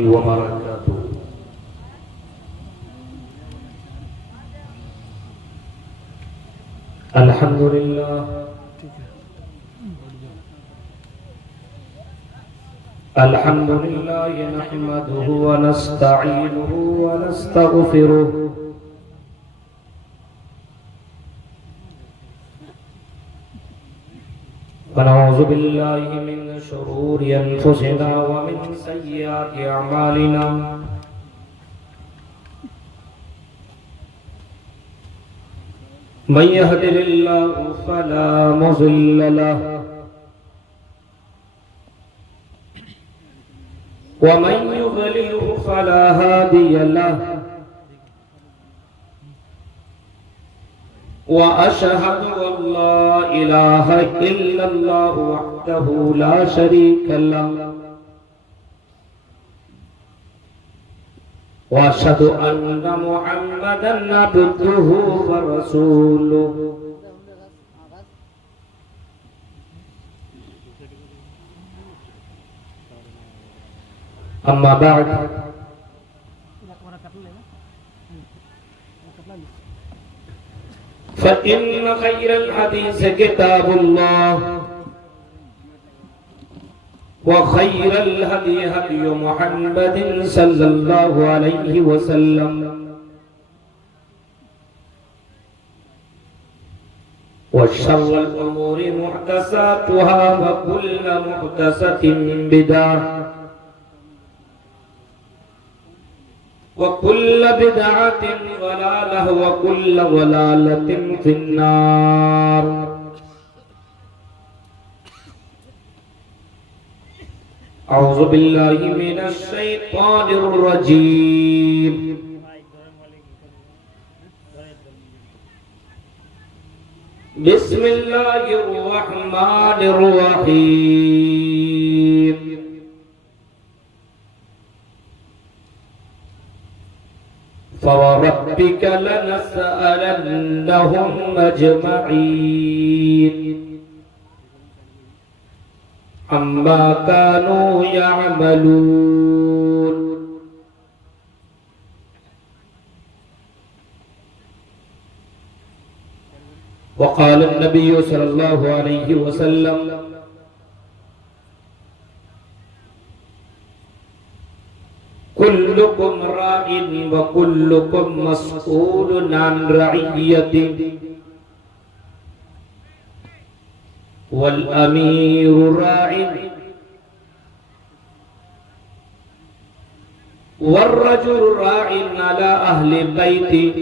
وبركاته. الحمد لله نحمده ونستعينه ونستغفره ونعوذ بالله من شرور أنفسنا ومن سيئات أعمالنا من يهده الله فلا مضل له ومن يضلل فلا هادي له وأشهد أن لا إله إلا الله وحده لا شريك له وأشهد أن محمدا عبده ورسوله أما بعد فإن خير الحديث كتاب الله وخير الهدي هدي محمد صلى الله عليه وسلم وشر الأمور محدثاتها وكل محدثة بدعة وكل بدعة ضلالة وكل ضلالة في النار. أعوذ بالله من الشيطان الرجيم. بسم الله الرحمن الرحيم. فوربك لنسألنهم أجمعين عما كانوا يعملون. وقال النبي صلى الله عليه وسلم كلكم راع وكلكم مسؤول عن رعيته والأمير راع والرجل راع على أهل بيته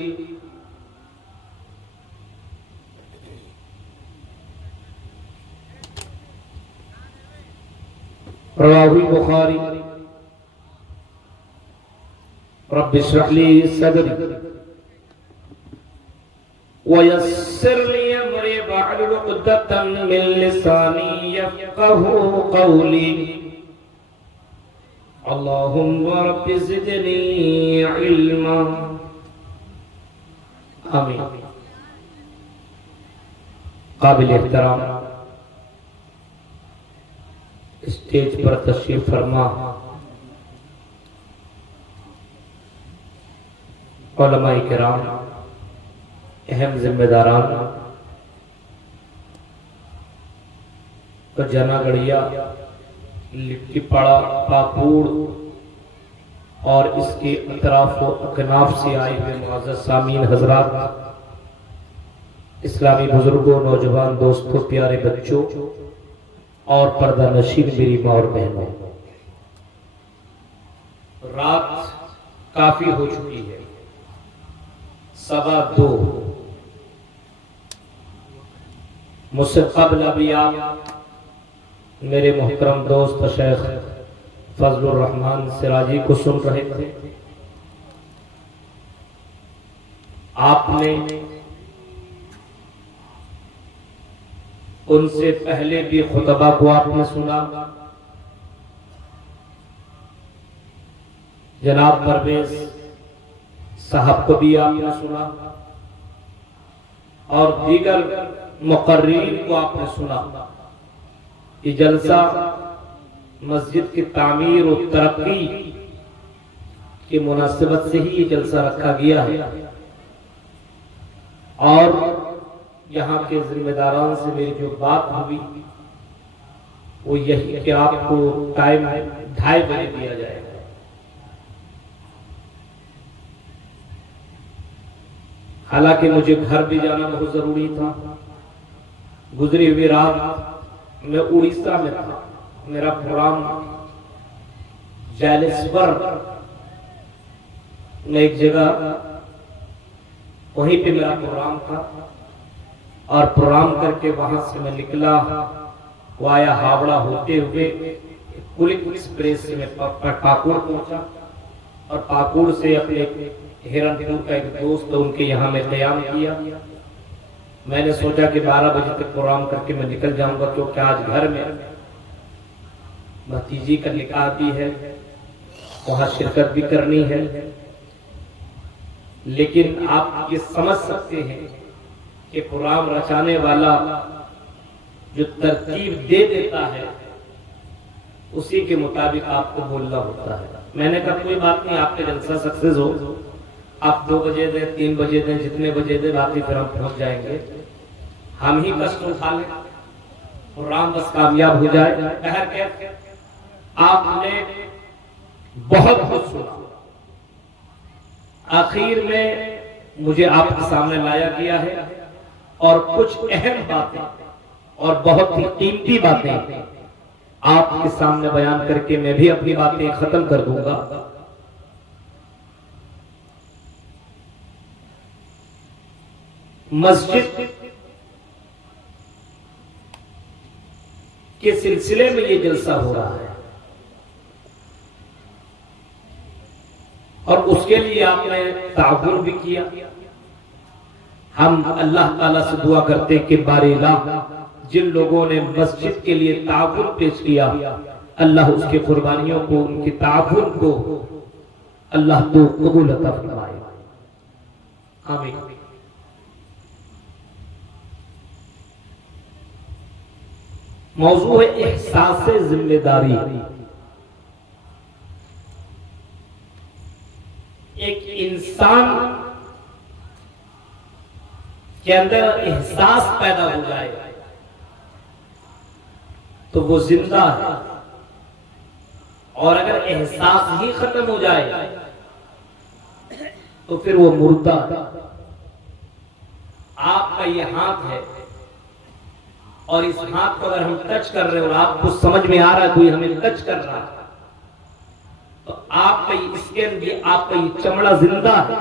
رواه البخاري. رب اشرح لي صدري ويسر لي امري واحلل عقدة من لساني يفقهوا قولي. اللهم رب زدني علما. آمین. قابل احترام اسٹیج پر تشریف فرما علماء کرام، اہم ذمہ داران، جنا گڑیا، لٹی پاڑا، پاپوڑ اور اس کے اطراف و اکناف سے آئے ہوئے معزز سامعین حضرات، اسلامی بزرگوں، نوجوان دوستوں، پیارے بچوں اور پردہ نشین میری ماں اور بہنوں، رات کافی ہو چکی ہے، 2:15. مجھ سے قبل ابھی آپ میرے محترم دوست شیخ فضل الرحمن سراجی کو سن رہے تھے. آپ نے ان سے پہلے بھی خطبہ کو آپ نے سنا. جناب پرویز صاحب کو بھی آپ نے سنا اور دیگر مقررین کو آپ نے سنا. یہ جلسہ مسجد کی تعمیر و ترقی کی مناسبت سے ہی یہ جلسہ رکھا گیا ہے، اور یہاں کے ذمہ داران سے میری جو بات ہوئی وہ یہی کہ آپ کو ٹائم 2:30 بجے دیا جائے گا۔ حالانکہ مجھے گھر بھی جانا بہت ضروری تھا، گزری ہوئی رات میں اڑیسہ میں تھا، میرا پروگرام جیلسور میں ایک جگہ، وہیں پہ میرا پروگرام تھا، اور پروگرام کر کے وہاں سے میں نکلا وایا ہاوڑا ہوتے ہوئے کلک ایکسپریس میں پاکوڑ پہنچا، اور پاکوڑ سے اپنے ہرن پور کا ایک دوست ان کے یہاں میں قیام کیا۔ میں نے سوچا کہ 12 بجے تک پروگرام کر کے میں نکل جاؤں گا، کیونکہ آج گھر میں بھتیجی کا نکاح بھی ہے، وہاں شرکت بھی کرنی ہے۔ لیکن آپ یہ سمجھ سکتے ہیں کہ پروگرام رچانے والا جو ترتیب دے دیتا ہے اسی کے مطابق آپ کو بولنا ہوتا ہے۔ میں نے کہا کوئی بات نہیں، آپ کا جلسہ سکسیس ہو، آپ 2 بجے دیں، 3 بجے دیں، جتنے بجے دیں، باقی پھر ہم پہنچ جائیں گے، ہم ہی کشٹ اٹھا لیں، پروگرام بس کامیاب ہو جائے۔ کہہ کے آپ نے بہت کچھ سنا، آخر میں مجھے آپ کے سامنے لایا گیا ہے، اور کچھ اہم باتیں اور بہت ہی قیمتی باتیں آپ کے سامنے بیان کر کے میں بھی اپنی باتیں ختم کر دوں گا۔ مسجد کے سلسلے میں یہ جلسہ ہو رہا ہے، اور اس کے لیے آپ نے تعاون بھی کیا۔ ہم اللہ تعالیٰ سے دعا کرتے کہ باری اللہ جن لوگوں نے مسجد کے لیے تعاون پیش کیا، اللہ اس کے قربانیوں کو، ان کی تعاون کو اللہ تو قبول عطا فرمائے، آمین۔ موضوع ہے احساس ذمہ داری۔ ایک انسان کے اندر احساس پیدا ہو جائے تو وہ زندہ ہے، اور اگر احساس ہی ختم ہو جائے تو پھر وہ مردہ ہے۔ آپ کا یہ ہاتھ ہے، اور اس ہاتھ کو اگر ہم ٹچ کر رہے ہیں اور آپ کو سمجھ میں آ رہا ہے کوئی ہمیں ٹچ کر رہا ہے، تو آپ کا یہ اسکین، آپ کا یہ چمڑا زندہ ہے،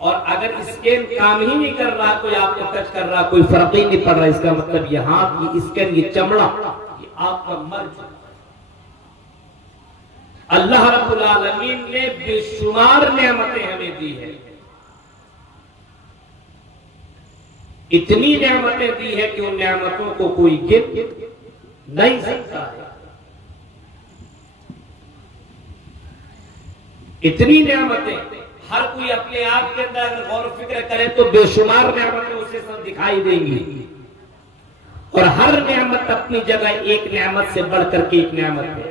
اور اگر اسکین کام ہی نہیں کر رہا، کوئی آپ کو ٹچ کر رہا، کوئی فرق ہی نہیں پڑ رہا، اس کا مطلب یہ ہاتھ، یہ اسکین، یہ چمڑا، یہ آپ کا مر چکا۔ اللہ رب العالمین نے بے شمار نعمتیں ہمیں دی ہیں، اتنی نعمتیں دی ہے کہ ان نعمتوں کو کوئی گن نہیں سکتا ہے۔ اتنی نعمتیں، ہر کوئی اپنے آپ کے اندر اگر غور و فکر کرے تو بے شمار نعمتیں اسے سب دکھائی دیں گی، اور ہر نعمت اپنی جگہ ایک نعمت سے بڑھ کر کے ایک نعمت ہے۔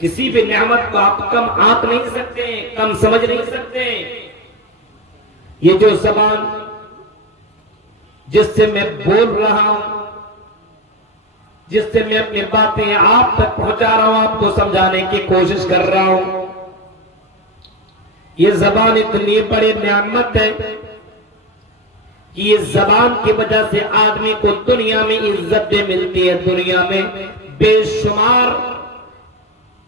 کسی بھی نعمت کو آپ کم آنک نہیں سکتے، کم سمجھ نہیں سکتے۔ یہ جو زبان جس سے میں بول رہا ہوں، جس سے میں اپنی باتیں آپ تک پہنچا رہا ہوں، آپ کو سمجھانے کی کوشش کر رہا ہوں، یہ زبان اتنی بڑی نعمت ہے کہ یہ زبان کی وجہ سے آدمی کو دنیا میں عزت بھی ملتی ہے، دنیا میں بے شمار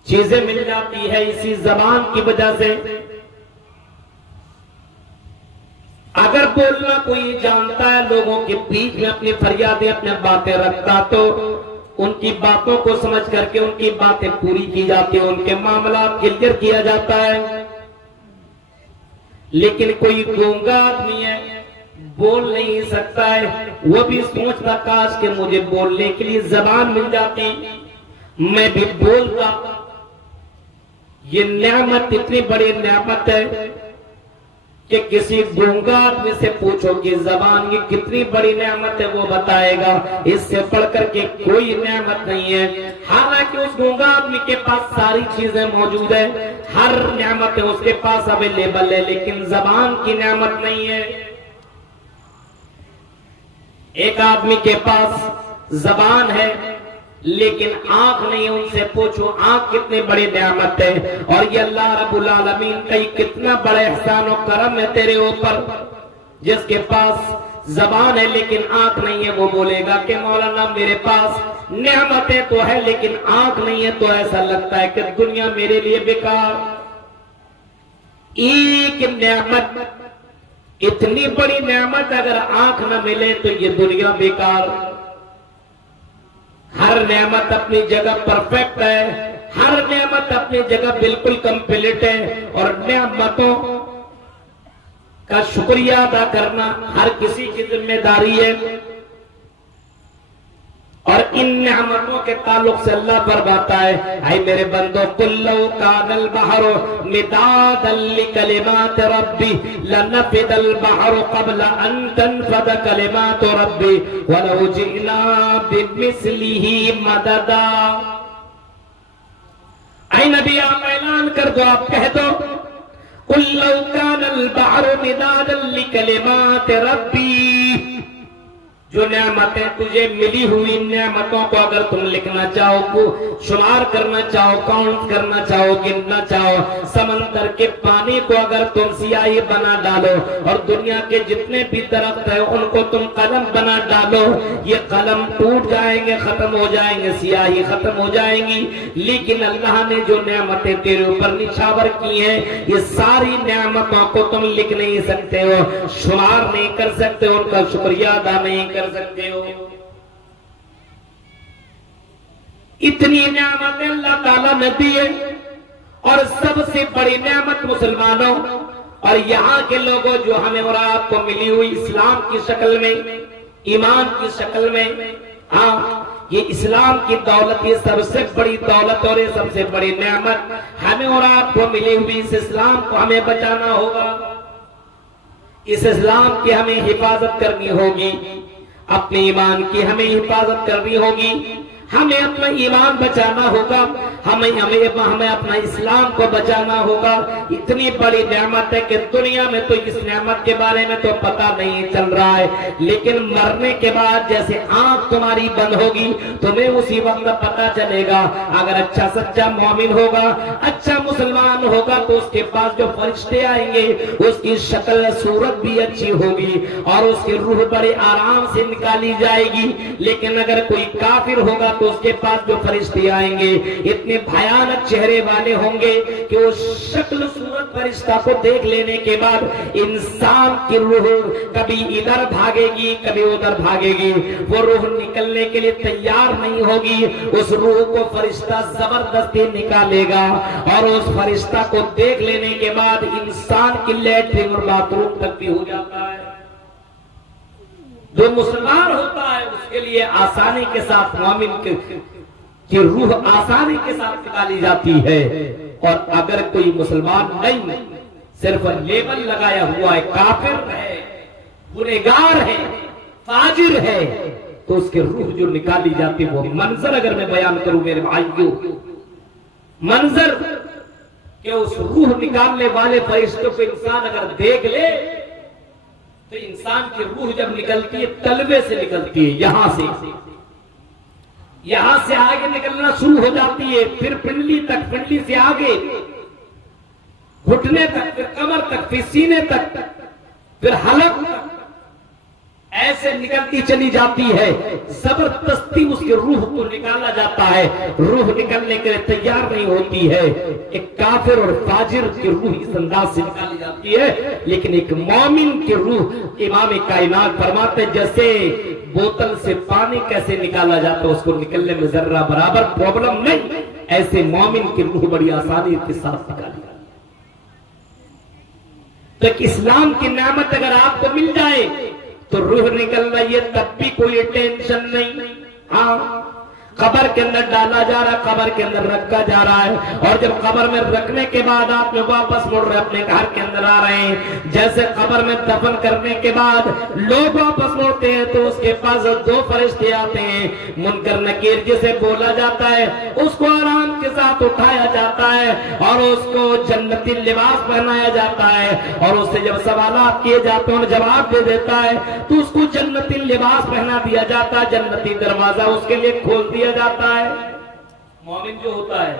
چیزیں مل جاتی ہے اسی زبان کی وجہ سے۔ اگر بولنا کوئی جانتا ہے، لوگوں کے بیچ میں اپنی فریادیں، اپنے باتیں رکھتا، تو ان کی باتوں کو سمجھ کر کے ان کی باتیں پوری کی جاتی ہیں، ان کے معاملات کلیئر کیا جاتا ہے۔ لیکن کوئی گونگا آدمی ہے، بول نہیں سکتا ہے، وہ بھی سوچتا کاش کہ مجھے بولنے کے لیے زبان مل جاتی، میں بھی بولتا۔ یہ نعمت اتنی بڑی نعمت ہے کہ کسی گونگا آدمی سے پوچھو کہ زبان کی کتنی بڑی نعمت ہے، وہ بتائے گا اس سے بڑھ کر کے کوئی نعمت نہیں ہے۔ حالانکہ اس گونگا آدمی کے پاس ساری چیزیں موجود ہیں، ہر نعمت ہے اس کے پاس اویلیبل ہے، لیکن زبان کی نعمت نہیں ہے۔ ایک آدمی کے پاس زبان ہے لیکن آنکھ نہیں، ان سے پوچھو آنکھ کتنی بڑی نعمت ہے، اور یہ اللہ رب العالمین کا کتنا بڑا احسان و کرم ہے تیرے اوپر۔ جس کے پاس زبان ہے لیکن آنکھ نہیں ہے، وہ بولے گا کہ مولانا میرے پاس نعمتیں تو ہے لیکن آنکھ نہیں ہے، تو ایسا لگتا ہے کہ دنیا میرے لیے بیکار۔ ایک نعمت، اتنی بڑی نعمت، اگر آنکھ نہ ملے تو یہ دنیا بیکار۔ ہر نعمت اپنی جگہ پرفیکٹ ہے، ہر نعمت اپنی جگہ بالکل کمپلیٹ ہے، اور نعمتوں کا شکریہ ادا کرنا ہر کسی کی ذمہ داری ہے۔ اور ان نعمتوں کے تعلق سے اللہ فرماتا ہے، اے میرے بندو قل لو کان البحر مدادا لکلمات ربی لنفد البحر قبل ان تنفد کلمات ربی ولو جئنا بمثلہ مددا۔ اے نبی آپ اعلان کر دو، آپ کہہ دو قل لو کان البحر مدادا لکلمات ربی، جو نعمتیں تجھے ملی ہوئی نعمتوں کو اگر تم لکھنا چاہو، شمار کرنا چاہو، کاؤنٹ کرنا چاہو، گننا چاہو، سمندر کے پانی کو اگر تم سیاہی بنا ڈالو اور دنیا کے جتنے بھی درخت ہیں ان کو تم قلم بنا ڈالو، یہ قلم ٹوٹ جائیں گے، ختم ہو جائیں گے، سیاہی ختم ہو جائیں گی۔ لیکن اللہ نے جو نعمتیں تیرے اوپر نچھاور کی ہیں، یہ ساری نعمتوں کو تم لکھ نہیں سکتے ہو، شمار نہیں کر سکتے ہو، ان کا شکریہ ادا نہیں کر سکتے ہو۔ اتنی نعمتیں اللہ تعالیٰ نے دی ہے، اور سب سے بڑی نعمت مسلمانوں اور یہاں کے لوگوں جو ہمیں اور آپ کو ملی ہوئی اسلام کی شکل میں، ایمان کی شکل میں، ہاں یہ اسلام کی دولت، یہ سب سے بڑی دولت اور یہ سب سے بڑی نعمت ہمیں اور آپ کو ملی ہوئی، اس اسلام کو ہمیں بچانا ہوگا، اس اسلام کی ہمیں حفاظت کرنی ہوگی، اپنے ایمان کی ہمیں حفاظت کرنی ہوگی، ہمیں اپنا ایمان بچانا ہوگا، ہمیں اپنا اسلام کو بچانا ہوگا۔ اتنی بڑی نعمت ہے کہ دنیا میں تو اس نعمت کے بارے میں تو پتہ نہیں چل رہا ہے، لیکن مرنے کے بعد جیسے آنکھ تمہاری بند ہوگی تمہیں اسی وقت پتہ چلے گا۔ اگر اچھا سچا مومن ہوگا، اچھا مسلمان ہوگا تو اس کے پاس جو فرشتے آئیں گے اس کی شکل صورت بھی اچھی ہوگی اور اس کی روح بڑے آرام سے نکالی جائے گی۔ لیکن اگر کوئی کافر ہوگا تو اس کے پاس جو فرشتے آئیں گے اتنے بھیانک چہرے والے ہوں گے کہ وہ شکل صورت فرشتہ کو دیکھ لینے کے بعد انسان کی روح کبھی ادھر بھاگے گی کبھی ادھر بھاگے گی، وہ روح نکلنے کے لیے تیار نہیں ہوگی۔ اس روح کو فرشتہ زبردستی نکالے گا اور اس فرشتہ کو دیکھ لینے کے بعد انسان کی لیٹرن اور باتھ روم تک بھی ہو جاتا ہے۔ جو مسلمان ہوتا ہے اس کے لیے آسانی کے ساتھ مومن کی روح آسانی کے ساتھ نکالی جاتی ہے، اور اگر کوئی مسلمان نہیں صرف لیبل لگایا ہوا ہے، کافر ہے، گنہگار ہے، فاجر ہے، تو اس کی روح جو نکالی جاتی ہے وہ منظر اگر میں بیان کروں میرے بھائیوں، منظر کہ اس روح نکالنے والے فرشتوں کو انسان اگر دیکھ لے تو انسان کی روح جب نکلتی ہے تلوے سے نکلتی ہے، یہاں سے آگے نکلنا شروع ہو جاتی ہے، پھر پنڈلی تک، پنڈلی سے آگے گھٹنے تک، پھر کمر تک، پھر سینے تک، پھر حلق تک، ایسے نکلتی چلی جاتی ہے۔ زبردستی اس کی روح کو نکالا جاتا ہے، روح نکلنے کے لیے تیار نہیں ہوتی ہے۔ ایک کافر اور فاجر کی روح اس انداز سے نکالی جاتی ہے، لیکن ایک مومن کی روح امام کائنات فرماتے جیسے بوتل سے پانی کیسے نکالا جاتا ہے اس کو نکلنے میں ذرہ برابر پرابلم نہیں، ایسے مومن کی روح بڑی آسانی کے ساتھ نکالی جاتی ہے۔ تو اسلام کی نعمت اگر آپ کو مل جائے تو روح نکلنا یہ تب بھی کوئی ٹینشن نہیں۔ ہاں قبر کے اندر ڈالا جا رہا ہے، قبر کے اندر رکھا جا رہا ہے، اور جب قبر میں رکھنے کے بعد آپ میں واپس مڑ رہے اپنے گھر کے اندر آ رہے ہیں، جیسے قبر میں دفن کرنے کے بعد لوگ واپس مڑتے ہیں تو اس کے پاس دو فرشتے آتے ہیں، منکر نکیر جسے بولا جاتا ہے، اس کو آرام کے ساتھ اٹھایا جاتا ہے اور اس کو جنتی لباس پہنایا جاتا ہے، اور اس سے جب سوالات کیے جاتے ہیں جواب دے دیتا ہے تو اس کو جنتی لباس پہنا دیا جاتا ہے، جنتی دروازہ اس کے لیے کھول دیا جاتا ہے۔ مومن جو ہوتا ہے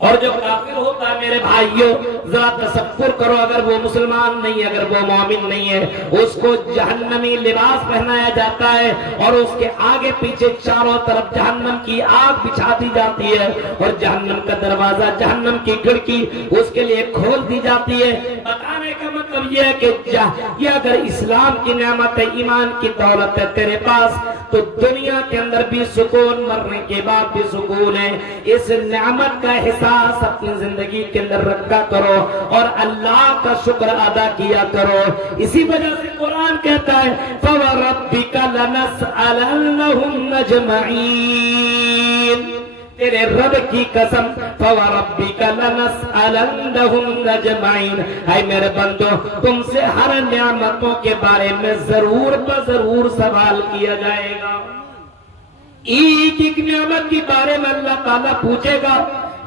اور جو کافر ہوتا ہے، میرے بھائیوں ذرا تصور کرو، اگر وہ مسلمان نہیں، اگر وہ مومن نہیں ہے، اس کو جہنمی لباس پہنایا جاتا ہے اور اس کے آگے پیچھے چاروں طرف جہنم کی آگ بچھا دی جاتی ہے اور جہنم کا دروازہ، جہنم کی کھڑکی اس کے لیے کھول دی جاتی ہے۔ بتانے کا مطلب یہ ہے کہ یہ اگر اسلام کی نعمت ہے، ایمان کی دولت ہے تیرے پاس، تو دنیا کے اندر بھی سکون، مرنے کے بعد بھی سکون ہے۔ اس نعمت کا احساس اپنی زندگی کے اندر رکھا کرو اور اللہ کا شکر ادا کیا کرو۔ اسی وجہ سے قرآن کہتا ہے فَوَرَبِّكَ لَنَسْأَلَنَّهُمْ أَجْمَعِينَ، تیرے رب کی قسم، فَوَرَبِّكَ لَنَسْأَلَنَّهُمْ أَجْمَعِينَ، اے میرے بندو تم سے ہر نعمتوں کے بارے میں ضرور بضرور سوال کیا جائے گا۔ ایک ایک نعمت کے بارے میں اللہ تعالیٰ پوچھے گا،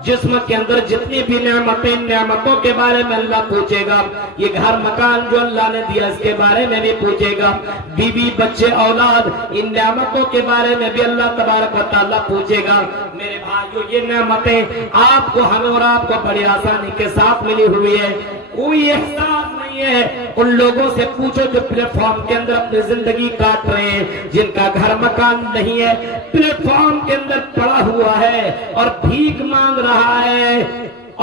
جسم کے اندر جتنی بھی نعمتیں، نعمتوں کے بارے میں اللہ پوچھے گا۔ یہ گھر مکان جو اللہ نے دیا اس کے بارے میں بھی پوچھے گا، بیوی بچے اولاد، ان نعمتوں کے بارے میں بھی اللہ تبارک و تعالیٰ پوچھے گا۔ میرے بھائیو یہ نعمتیں آپ کو، ہمیں اور آپ کو بڑی آسانی کے ساتھ ملی ہوئی ہے، کوئی احساس نہیں ہے۔ ان لوگوں سے پوچھو جو پلیٹ فارم کے اندر اپنی زندگی کاٹ رہے ہیں، جن کا گھر مکان نہیں ہے، پلیٹ فارم کے اندر پڑا ہوا ہے اور بھیک مانگ رہا ہے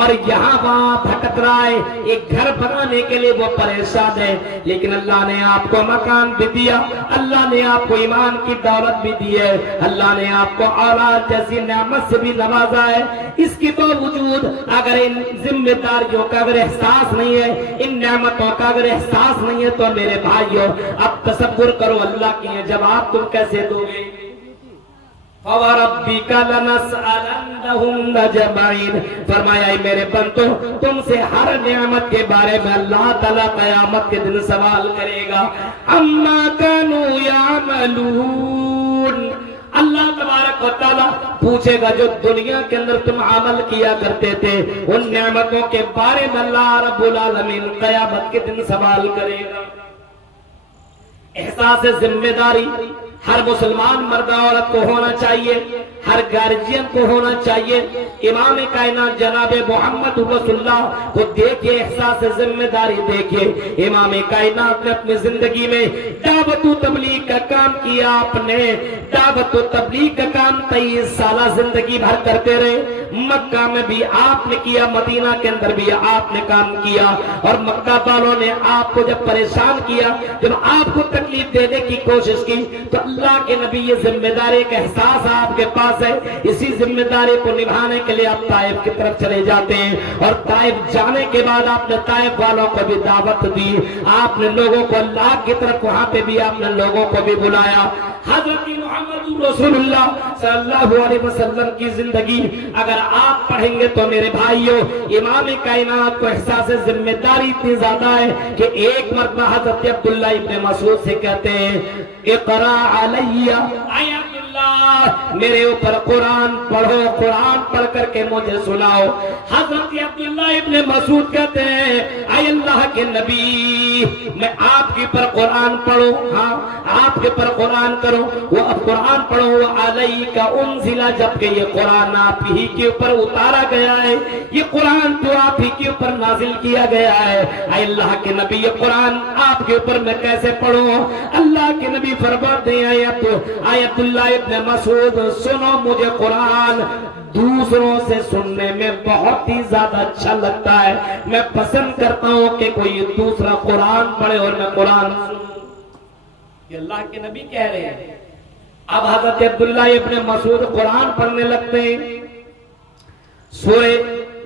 اور یہاں وہاں بھٹک رہا ہے، ایک گھر بنانے کے لیے وہ پریشان ہے، لیکن اللہ نے آپ کو مکان بھی دیا، اللہ نے آپ کو ایمان کی دولت بھی دی ہے، اللہ نے آپ کو اولاد جیسی نعمت سے بھی نوازا ہے۔ اس کے باوجود اگر ان ذمہ داریوں کا اگر احساس نہیں ہے، ان نعمتوں کا اگر احساس نہیں ہے، تو میرے بھائیوں اب تصور کرو اللہ کی جواب تم کیسے دو گے؟ فَوَرَبِّكَ لَنَسْأَلَنَّهُمْ أَجْمَعِينَ، فرمایا اے میرے بندو تم سے ہر نعمت کے بارے میں اللہ تعالیٰ قیامت کے دن سوال کرے گا۔ عَمَّا كَانُوا يَعْمَلُونَ، اللہ تبارک و تعالیٰ پوچھے گا جو دنیا کے اندر تم عمل کیا کرتے تھے، ان نعمتوں کے بارے میں اللہ رب العالمین قیامت کے دن سوال کرے گا۔ احساس ذمہ داری ہر مسلمان مرد عورت کو ہونا چاہیے، ہر گارجین کو ہونا چاہیے۔ امام کائنات جناب محمد رسول اللہ کو دیکھیے، احساس ذمہ داری دیکھیے۔ امام کائنات نے اپنی زندگی میں دعوت و تبلیغ کا کام کیا، آپ نے دعوت و تبلیغ کا کام 23 سالہ زندگی بھر کرتے رہے۔ مکہ میں بھی آپ نے کیا، مدینہ کے اندر بھی آپ نے کام کیا، اور مکہ والوں نے آپ کو جب پریشان کیا، جب آپ کو تکلیف دینے کی کوشش کی، تو اللہ کے نبی یہ ذمہ داری کا احساس آپ کے پاس ہے، اسی ذمہ داری کو نبھانے کے لیے آپ طائف کی طرف چلے جاتے ہیں، اور طائف جانے کے بعد آپ نے طائف والوں کو بھی دعوت دی، آپ نے لوگوں کو اللہ کی طرف، وہاں پہ بھی آپ نے لوگوں کو بھی بلایا۔ حضرت محمد رسول اللہ صلی اللہ علیہ وسلم کی زندگی اگر آپ پڑھیں گے تو میرے بھائیوں، امام کائنات کو احساس ذمہ داری اتنی زیادہ ہے کہ ایک مرتبہ حضرت عبداللہ ابن مسعود سے کہتے ہیں اقرا علیہ، اے عبداللہ میرے اوپر قرآن پڑھو، قرآن پڑھ کر کے مجھے سناؤ۔ حضرت عبداللہ ابن مسعود کہتے ہیں اے اللہ کے نبی میں آپ کے پر قرآن پڑھوں، ہاں آپ کے پر قرآن کرو، وہ اب قرآن پڑھو، وہ علیک انزل، جبکہ یہ قرآن آپ ہی کے اوپر اتارا گیا ہے، یہ قرآن تو آپ ہی کے اوپر نازل کیا گیا ہے۔ اے اللہ کے نبی یہ قرآن آپ کے اوپر میں کیسے پڑھوں؟ اللہ کے نبی فرماتے ہیں اے عبداللہ ابن مسعود سنو، مجھے قرآن دوسروں سے سننے میں بہت ہی زیادہ اچھا لگتا ہے، میں پسند کرتا ہوں کہ کوئی دوسرا قرآن پڑھے اور میں قرآن سنوں۔ یہ اللہ کے نبی کہہ رہے ہیں۔ اب حضرت عبداللہ ابن مسعود قرآن پڑھنے لگتے ہیں، سورہ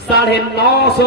950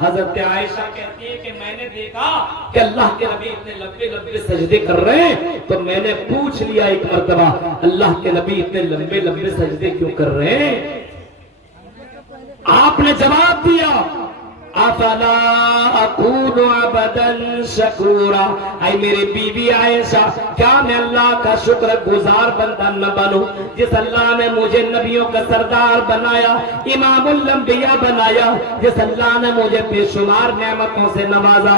حضرت عائشہ کہتی ہے کہ میں نے دیکھا کہ اللہ کے نبی اتنے لمبے لمبے سجدے کر رہے ہیں تو میں نے پوچھ لیا ایک مرتبہ اللہ کے نبی اتنے لمبے لمبے سجدے کیوں کر رہے ہیں؟ آپ نے جواب دیا افلا اکون عبدا شکورا، اے میری بیوی عائشہ کیا میں اللہ کا شکر گزار بندہ نہ بنوں؟ جس اللہ نے مجھے نبیوں کا سردار بنایا، امام الانبیاء بنایا، جس اللہ نے مجھے بے شمار نعمتوں سے نوازا،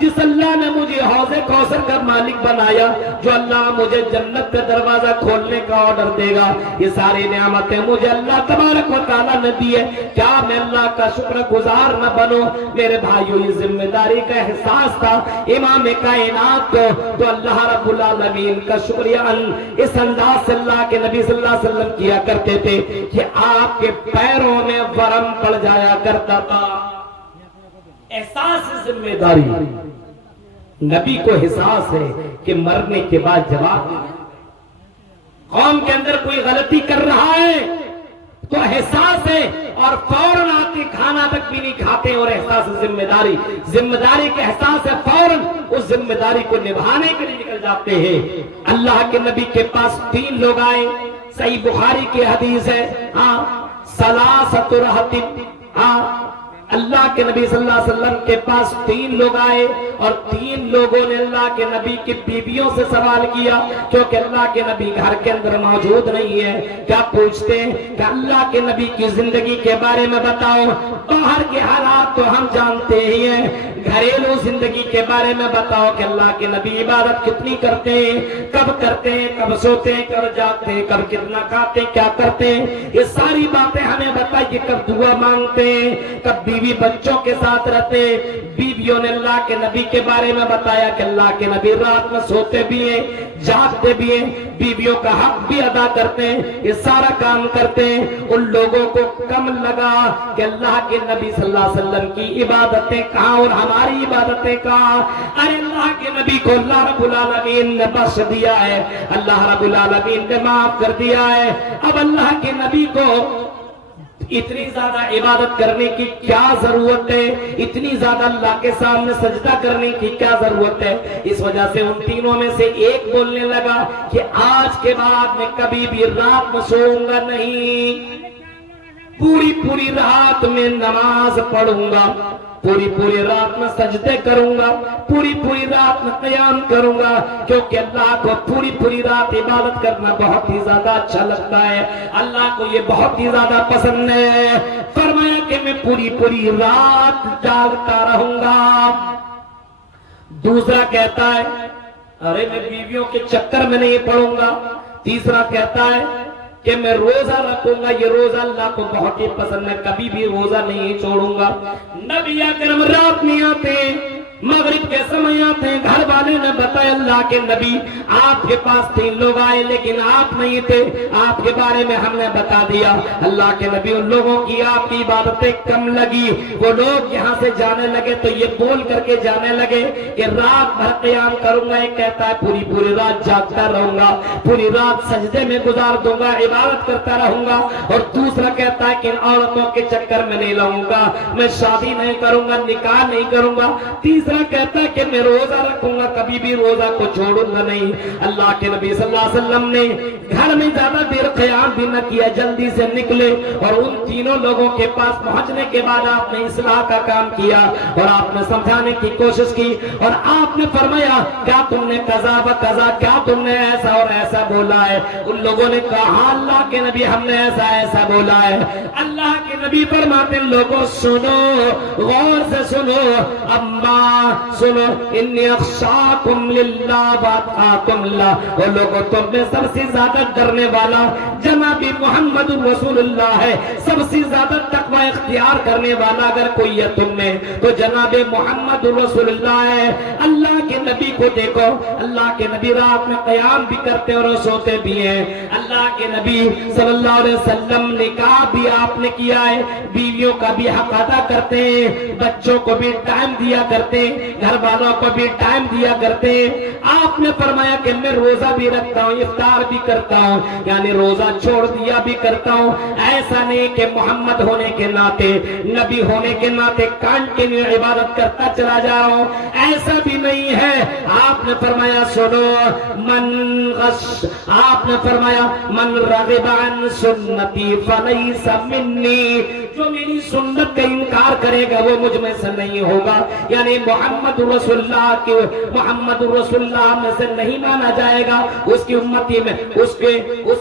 جس اللہ نے مجھے حوض کوثر کا مالک بنایا، جو اللہ مجھے جنت کا دروازہ کھولنے کا آرڈر دے گا، یہ ساری نعمتیں مجھے اللہ تبارک و تعالیٰ نے دی ہے، کیا میں اللہ کا شکر گزار نہ بنو؟ میرے بھائیو یہ ذمہ داری کا احساس تھا امام کائنات کو، تو اللہ رب العالمین کا شکریہ اس انداز سے اللہ کے نبی صلی اللہ علیہ وسلم کیا کرتے تھے کہ آپ کے پیروں میں ورم پڑ جایا کرتا تھا۔ احساس ذمہ داری، نبی کو احساس ہے کہ مرنے کے بعد جواب قوم کے اندر کوئی غلطی کر رہا ہے تو احساس ہے اور فوراً آتے کھانا تک بھی نہیں کھاتے، اور احساس ذمہ داری کے احساس ہے فوراً اس ذمہ داری کو نبھانے کے لیے نکل جاتے ہیں۔ اللہ کے نبی کے پاس 3 لوگ آئے، صحیح بخاری کی حدیث ہے، ثلاثۃ رہط، اللہ کے نبی صلی اللہ علیہ وسلم کے پاس 3 لوگ آئے اور 3 لوگوں نے اللہ کے نبی کی بیویوں سے سوال کیا، کیونکہ اللہ کے نبی گھر کے اندر موجود نہیں ہے۔ کیا پوچھتے ہیں کہ اللہ کے نبی کی زندگی کے بارے میں بتاؤ، باہر کے حالات تو ہم جانتے ہی ہیں، گھریلو زندگی کے بارے میں بتاؤ کہ اللہ کے نبی عبادت کتنی کرتے ہیں، کب سوتے ہیں، کب جاگتے ہیں، کب کتنا کھاتے ہیں، کیا کرتے ہیں، یہ ساری باتیں ہمیں بتائیے، کب دعا مانگتے ہیں، کب بیوی بچوں کے ساتھ رہتے ہیں۔ بیویوں نے اللہ کے نبی کے بارے میں بتایا کہ اللہ کے نبی رات میں سوتے بھی ہیں، جاگتے بھی ہیں، بیویوں کا حق بھی ادا کرتے ہیں، یہ سارا کام کرتے ہیں۔ ان لوگوں کو کم لگا کہ اللہ کے نبی صلی اللہ علیہ وسلم کی عبادتیں کہاں اور ہماری عبادتیں کہاں؟ ارے اللہ کے نبی کو اللہ رب العالمین نے بخش دیا ہے، اللہ رب العالمین نے معاف کر دیا ہے، اب اللہ کے نبی کو اتنی زیادہ عبادت کرنے کی کیا ضرورت ہے، اتنی زیادہ اللہ کے سامنے سجدہ کرنے کی کیا ضرورت ہے؟ اس وجہ سے ان تینوں میں سے ایک بولنے لگا کہ آج کے بعد میں کبھی بھی رات میں سوؤں گا نہیں، پوری رات میں نماز پڑھوں گا، پوری رات میں سجدے کروں گا، پوری رات میں قیام کروں گا، کیونکہ اللہ کو پوری رات عبادت کرنا بہت ہی زیادہ اچھا لگتا ہے، اللہ کو یہ بہت ہی زیادہ پسند ہے۔ فرمایا کہ میں پوری رات جاگتا رہوں گا۔ دوسرا کہتا ہے ارے میں بیویوں کے چکر میں نہیں پڑوں گا۔ تیسرا کہتا ہے کہ میں روزہ رکھوں گا، یہ روزہ اللہ کو بہت ہی پسند ہے، کبھی بھی روزہ نہیں چھوڑوں گا۔ نبی اکرم رات میں آتے ہیں، مغرب کے سمے آتے ہیں، گھر والے نے بتایا اللہ کے نبی آپ کے پاس 3 لوگ آئے لیکن آپ نہیں تھے، آپ کے بارے میں ہم نے بتا دیا۔ اللہ کے نبی ان لوگوں کی آپ کی عبادتیں کم لگی، وہ لوگ یہاں سے جانے لگے تو یہ بول کر کے جانے لگے کہ رات بھر قیام کروں گا، ایک کہتا ہے پوری رات جاگتا رہوں گا، پوری رات سجدے میں گزار دوں گا، عبادت کرتا رہوں گا، اور دوسرا کہتا ہے کہ ان عورتوں کے چکر میں نہیں لوں گا، میں شادی نہیں کروں گا، نکاح نہیں کروں گا، تیسرا کہتا ہے کہ میں روزہ رکھوں گا، کبھی بھی روزہ کو چھوڑوں گا نہیں۔ اللہ کے نبی صلی اللہ علیہ وسلم نے گھر میں زیادہ دیر قیام بھی نہ کیا، جلدی سے نکلے اور ان تینوں لوگوں کے پاس پہنچنے کے بعد آپ نے اصلاح کا کام کیا اور آپ نے سمجھانے کی کوشش کی اور آپ نے فرمایا کیا تم نے قضا و قضا، کیا تم نے ایسا اور ایسا بولا ہے؟ ان لوگوں نے کہا ہاں اللہ کے نبی ہم نے ایسا بولا ہے۔ اللہ کے نبی فرماتے لوگوں سنو، غور سے سنو، اما سنو، انی اخشاکم للہ واتقاکم اللہ، وہ لوگوں تم میں سب سے زیادہ ڈرنے والا جناب محمد رسول اللہ ہے، سب سے زیادہ تقوی اختیار کرنے والا اگر کوئی ہے تم میں تو جناب محمد رسول اللہ ہے۔ اللہ کے نبی کو دیکھو، اللہ کے نبی رات میں قیام بھی کرتے اور سوتے بھی ہیں، اللہ کے نبی صلی اللہ علیہ وسلم نکاح بھی آپ نے کیا ہے، بیویوں کا بھی حق ادا کرتے ہیں، بچوں کو بھی ٹائم دیا کرتے گھر والوں کو بھی ٹائم دیا کرتے. آپ نے فرمایا کہ میں روزہ بھی رکھتا ہوں, افطار بھی کرتا ہوں, یعنی روزہ چھوڑ دیا بھی کرتا ہوں. ایسا نہیں کہ محمد ہونے کے ناطے, نبی ہونے کے ناطے کنٹینیو عبادت کرتا چلا جا رہا ہوں, ایسا بھی نہیں ہے. آپ نے فرمایا سنو, آپ نے فرمایا من رغب عن سنتی فلیس منی, جو میری سنت کا انکار کرے گا وہ مجھ میں سے نہیں ہوگا. یعنی محمد رسول اللہ میں سے نہیں مانا جائے گا, اس کی امتی میں, اس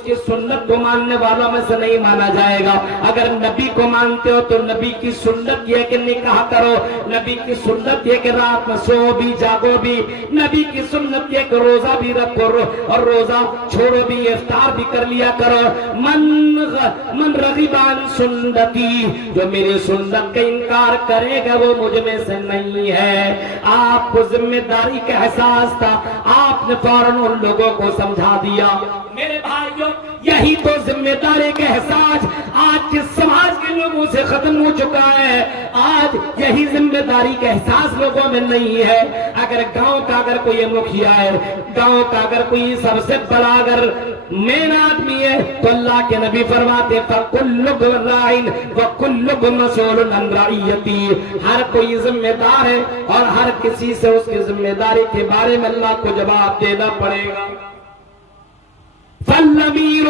کی سنت کو ماننے والوں میں سے نہیں مانا جائے گا. اگر نبی کو مانتے ہو تو نبی کی سنت یہ کہ نکاح کرو, نبی کی سنت یہ کہ رات میں سو بھی جاگو بھی, نبی کی سنت یہ کہ روزہ بھی رکھو اور روزہ چھوڑو بھی, افطار بھی کر لیا کرو. من رغب عن سنتی, جو میری سنت کا انکار کرے گا وہ مجھ میں سے نہیں ہے. آپ کو ذمہ داری کا احساس تھا, آپ نے فوراً ان لوگوں کو سمجھا دیا. میرے بھائیوں, یہی تو ذمہ داری کا احساس آج کے سماج کے لوگوں سے ختم ہو چکا ہے. آج یہی ذمہ داری کا احساس لوگوں میں نہیں ہے. اگر گاؤں کا اگر کوئی مکھیا ہے, گاؤں کا اگر کوئی سب سے بڑا اگر مین آدمی ہے, تو اللہ کے نبی فرماتے فَكُلُّكُمْ رَاعٍ وَكُلُّكُمْ مَسْئُولٌ عَنْ رَعِيَّتِهِ, ہر کوئی ذمہ دار ہے اور ہر کسی سے اس کی ذمہ داری کے بارے میں اللہ کو جواب دینا پڑے گا. فَالْأَمِيرُ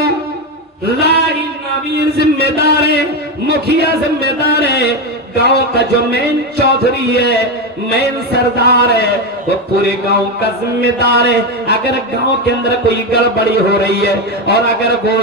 راعٍ, امیر ذمہ دار ہے, مکھیا ذمہ دار ہے, گاؤں کا جو مین چودھری ہے, مین سردار ہے, وہ پورے گاؤں کا ذمہ دار ہے. اگر گاؤں کے اندر کوئی گڑبڑی ہو رہی ہے اور اگر وہ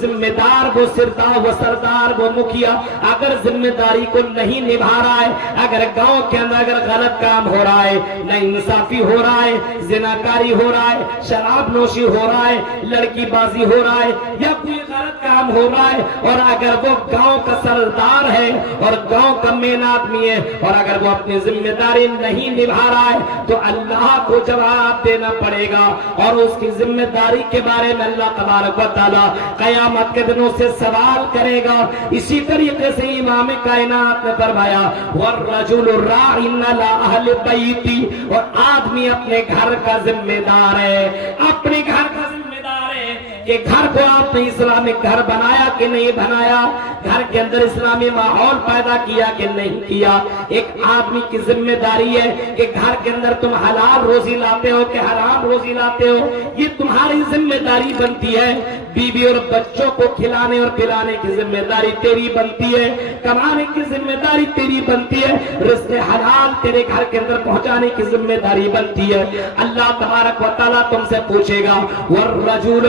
ذمہ دار, وہ سردار, وہ مکھیا اگر ذمہ داری کو نہیں نبھا رہا ہے, اگر گاؤں کے اندر اگر غلط کام ہو رہا ہے, ناانصافی ہو رہا ہے, زناکاری ہو رہا ہے, شراب نوشی ہو رہا ہے, لڑکی بازی ہو رہا ہے, یا کوئی غلط کام ہو رہا ہے, اور اگر وہ گاؤں کا سردار ہے اور گاؤں کا مین آدمی ہے اور اگر وہ اپنی ذمہ داری نہیں نبھا رہا ہے, تو اللہ کو جواب دینا پڑے گا. اور اس کی ذمہ داری کے بارے میں اللہ تبارک و تعالی قیامت کے دنوں سے سوال کرے گا. اسی طریقے سے امام کائنات نے فرمایا وَالرَّجُلُ رَاعٍ عَلَىٰ أَهْلِ بَيْتِهِ, اور آدمی اپنے گھر کا ذمہ دار ہے, اپنے گھر کا ذمہ دار ہے کہ گھر کو آپ نے اسلامک گھر بنایا کہ نہیں بنایا, گھر کے اندر اسلامی ماحول پیدا کیا کہ نہیں کیا. ایک آدمی کی ذمہ داری ہے کہ گھر کے اندر تم حلال روزی لاتے ہو کہ حرام روزی لاتے ہو, یہ تمہاری ذمہ داری بنتی ہے. بیوی اور بچوں کو کھلانے اور پلانے کی ذمہ داری تیری بنتی ہے, کمانے کی ذمہ داری تیری بنتی ہے, رزق حلال تیرے گھر کے اندر پہنچانے کی ذمہ داری بنتی ہے. اللہ تبارک و تعالیٰ تم سے پوچھے گا وَالرَّجُلُ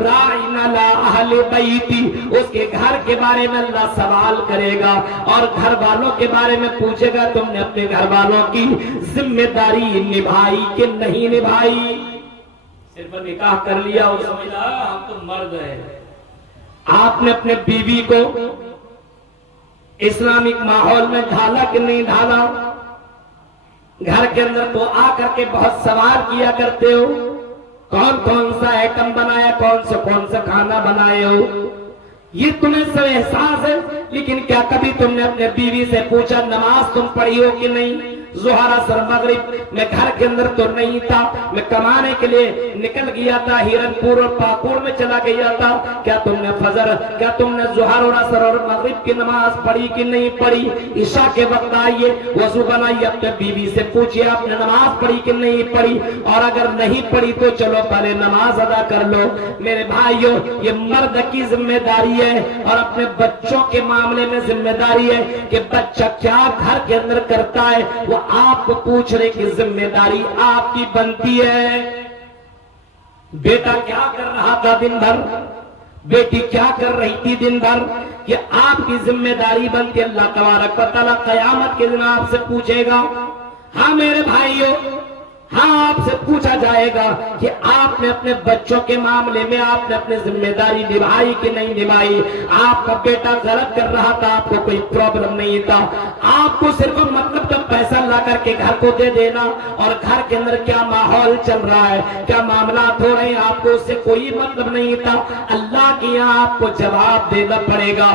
رَاعٍ عَلَىٰ أَهْلِ بَيْتِهِ, اس کے گھر کے بارے میں اللہ سوال کرے گا اور گھر والوں کے بارے میں پوچھے گا تم نے اپنے گھر والوں کی ذمہ داری نبھائی کہ نہیں نبھائی. صرف نکاح کر لیا اور سمجھا ہم تو مرد ہیں. آپ نے اپنے بیوی کو اسلامک ماحول میں ڈھالا کہ نہیں ڈھالا. گھر کے اندر تو آ کر کے بہت سوال کیا کرتے ہو, کون کون سا آئٹم بنایا, کون سا کھانا بنائے ہو, یہ تمہیں سب احساس ہے. لیکن کیا کبھی تم نے اپنے بیوی سے پوچھا نماز تم پڑھی ہو کہ نہیں؟ ظہر اثر مغرب میں گھر کے اندر تو نہیں تھا, میں کمانے کے لیے نکل گیا تھا, ہیرن پور اور پاکور میں چلا گیا تھا, کیا تم نے فجر, کیا تم نے ظہر اور اثر اور مغرب کی نماز پڑھی کہ نہیں پڑھی؟ عشاء کے وقت آئیے, وضو بنائیے, اپنے بیوی سے پوچھئے آپ نے نماز پڑھی کہ نہیں پڑھی, اور اگر نہیں پڑھی تو چلو پہلے نماز ادا کر لو. میرے بھائیوں, یہ مرد کی ذمہ داری ہے اور اپنے بچوں کے معاملے میں ذمہ داری ہے کہ بچہ کیا گھر کے اندر کرتا ہے وہ آپ کو پوچھنے کی ذمہ داری آپ کی بنتی ہے. بیٹا کیا کر رہا تھا دن بھر, بیٹی کیا کر رہی تھی دن بھر, یہ آپ کی ذمہ داری بنتی ہے. اللہ تبارک و تعالیٰ قیامت کے دن آپ سے پوچھے گا. ہاں میرے بھائیوں, ہاں آپ سے پوچھا جائے گا کہ آپ نے اپنے بچوں کے معاملے میں آپ نے اپنی ذمہ داری نبھائی کہ نہیں نبھائی. آپ کا بیٹا غلط کر رہا تھا, آپ کو کوئی پرابلم نہیں تھا, آپ کو صرف مطلب تو پیسہ لا کر کے گھر کو دے دینا اور گھر کے اندر کیا ماحول چل رہا ہے, کیا معاملات ہو رہے ہیں, آپ کو اس سے کوئی مطلب نہیں تھا. اللہ کے یہاں آپ کو جواب دینا پڑے گا.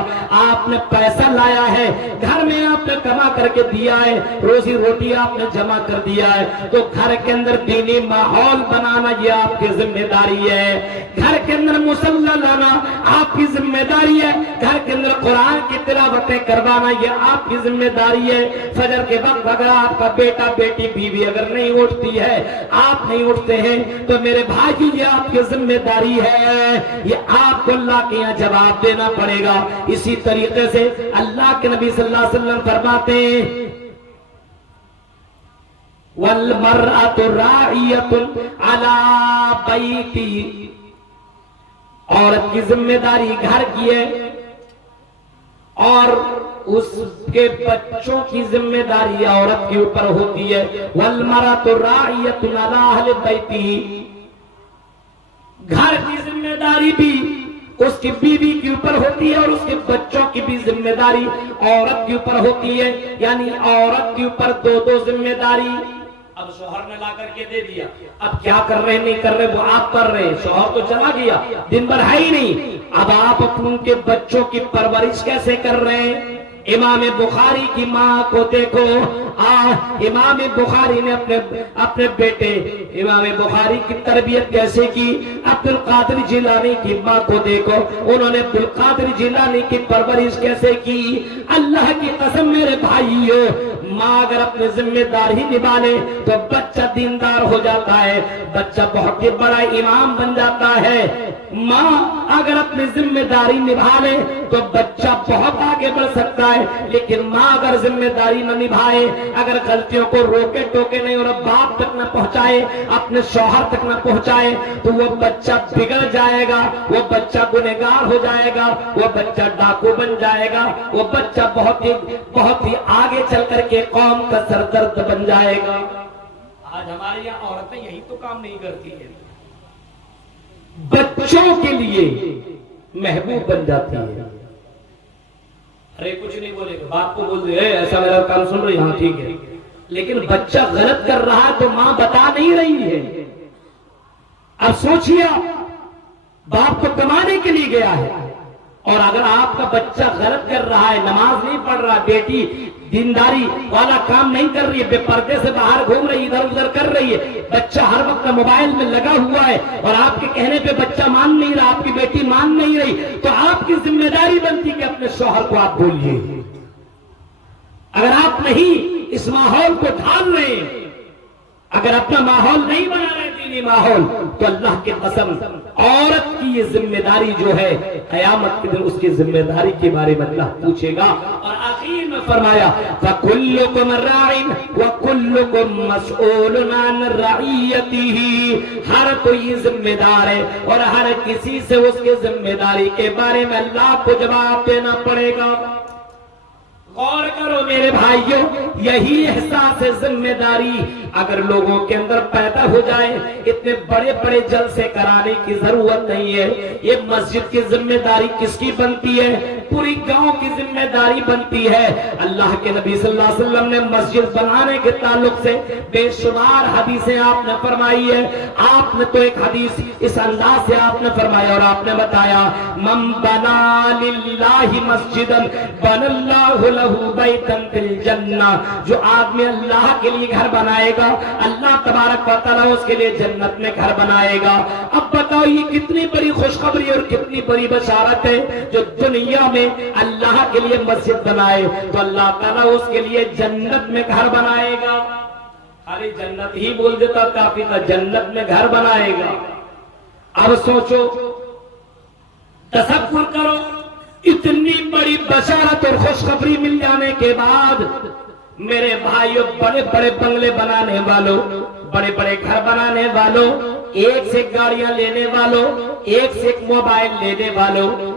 آپ نے پیسہ لایا ہے, گھر میں آپ نے کما کر کے دیا ہے, روزی روٹی آپ نے جمع کر دیا ہے, تو گھر کے اندر دینی ماحول بنانا یہ آپ کی ذمہ داری ہے. گھر کے اندر مصلی لانا آپ کی ذمہ داری ہے. گھر کے اندر قرآن کی تلاوتیں کروانا یہ آپ کی ذمہ داری ہے. فجر کے وقت اگر آپ کا بیٹا بیٹی بیوی اگر نہیں اٹھتی ہے, آپ نہیں اٹھتے ہیں, تو میرے بھائی یہ آپ کی ذمہ داری ہے, یہ آپ کو اللہ کے یہاں جواب دینا پڑے گا. اسی طریقے سے اللہ کے نبی صلی اللہ علیہ وسلم فرماتے ہیں وَالْمَرْأَةُ رَاعِيَةٌ عَلَى بَيْتِ, عورت کی ذمہ داری گھر کی ہے اور اس کے بچوں کی ذمہ داری عورت کے اوپر ہوتی ہے. وَالْمَرْأَةُ رَاعِيَةٌ عَلَى أَهْلِ بَيْتِهِ, گھر کی ذمہ داری بھی اس کی بیوی کے اوپر ہوتی ہے اور اس کے بچوں کی بھی ذمہ داری عورت کے اوپر ہوتی ہے. یعنی عورت کے اوپر دو ذمہ داری. اب شوہر نے لا کر کے دے دیا, اب کیا کر رہے نہیں کر رہے وہ آپ کر رہے, شوہر تو چلا گیا, دن بھر ہے ہی نہیں. اب آپ ان کے بچوں کی پرورش کیسے کر رہے ہیں؟ امام بخاری کی ماں کو دیکھو, امام بخاری نے اپنے بیٹے امام بخاری کی تربیت کیسے کی. عبد القادر جیلانی کی ماں کو دیکھو, انہوں نے عبد القادر جیلانی کی پرورش کیسے کی. اللہ کی قسم میرے بھائیو, ماں اگر اپنی ذمہ داری نبھا لے تو بچہ دیندار ہو جاتا ہے, بچہ بہت ہی بڑا امام بن جاتا ہے. ماں اگر اپنی ذمہ داری نبھا لے تو بچہ بہت آگے بڑھ سکتا ہے. لیکن ماں اگر ذمہ داری نہ نبھائے, اگر غلطیوں کو روکے ٹوکے نہیں اور باپ تک نہ پہنچائے, اپنے شوہر تک نہ پہنچائے, تو وہ بچہ بگڑ جائے گا, وہ بچہ گنہگار ہو جائے گا, وہ بچہ ڈاکو بن جائے گا, وہ بچہ بہت ہی آگے چل کر کے قوم کا سردرد بن جائے گا. آج ہمارے یہاں عورتیں یہی تو کام نہیں کرتی ہیں, بچوں کے لیے محبوب بن جاتی ہے. ارے کچھ نہیں بولے گا, باپ کو بول دے ایسا میرا کام سن رہی, ہاں ٹھیک ہے, لیکن بچہ غلط کر رہا ہے تو ماں بتا نہیں رہی ہے. اب سوچیے, باپ تو کمانے کے لیے گیا ہے اور اگر آپ کا بچہ غلط کر رہا ہے, نماز نہیں پڑھ رہا, بیٹی دینداری والا کام نہیں کر رہی ہے, بے پردے سے باہر گھوم رہی, ادھر ادھر کر رہی ہے, بچہ ہر وقت موبائل میں لگا ہوا ہے اور آپ کے کہنے پہ بچہ مان نہیں رہا, آپ کی بیٹی مان نہیں رہی, تو آپ کی ذمہ داری بنتی کہ اپنے شوہر کو آپ بولیے. اگر آپ نہیں اس ماحول کو ڈھال رہے, اگر اپنا ماحول نہیں بنا رہے دینی ماحول, تو اللہ کی قسم عورت کی یہ ذمہ داری جو ہے قیامت کے دن اس کی ذمہ داری کے بارے میں اللہ پوچھے گا. اور آخر میں فرمایا فَكُلُّكُمْ رَاعٍ وَكُلُّكُمْ مَسْئُولٌ عَنْ رَعِيَّتِهِ, ہر کوئی ذمہ دار ہے اور ہر کسی سے اس کے ذمہ داری کے بارے میں اللہ کو جواب دینا پڑے گا. غور کرو میرے بھائیوں, یہی احساس ذمہ داری اگر لوگوں کے اندر پیدا ہو جائے, اتنے بڑے بڑے جلسے کرانے کی ضرورت نہیں ہے. یہ مسجد کی ذمہ داری کس کی بنتی ہے؟ پوری گاؤں کی ذمہ داری بنتی ہے. اللہ کے نبی صلی اللہ علیہ وسلم نے مسجد بنانے کے تعلق سے بے شمار حدیثیں آپ نے فرمائی ہے. آپ نے تو ایک حدیث اس انداز سے آپ نے فرمایا اور آپ نے بتایا, من بنا للہ مسجدا بن اللہ لہ بیتا فی الجنہ, جو آدمی اللہ کے لیے گھر بنائے گا اللہ تبارک و تعالیٰ اس کے لیے جنت میں گھر بنائے گا. اب بتاؤ یہ کتنی بڑی خوشخبری اور کتنی بڑی بشارت ہے, جو دنیا میں اللہ کے لیے مسجد بنائے تو اللہ تعالیٰ اس کے لیے جنت میں گھر بنائے گا. خالی جنت ہی بول دیتا کافی تھا, جنت میں گھر بنائے گا. اب سوچو, تصور کرو, اتنی بڑی بشارت اور خوشخبری مل جانے کے بعد میرے بھائیوں, بڑے بڑے بنگلے بنانے والوں, بڑے بڑے گھر بنانے والوں, ایک سے ایک گاڑیاں لینے والوں, ایک سے ایک موبائل لینے والوں,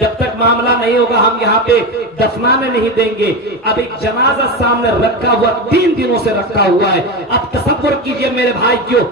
جب تک معاملہ نہیں ہوگا ہم یہاں پہ دفنانے نہیں دیں گے. اب ایک جنازہ سامنے رکھا ہوا 3 دنوں سے رکھا ہوا ہے. اب تصور کیجئے میرے بھائیوں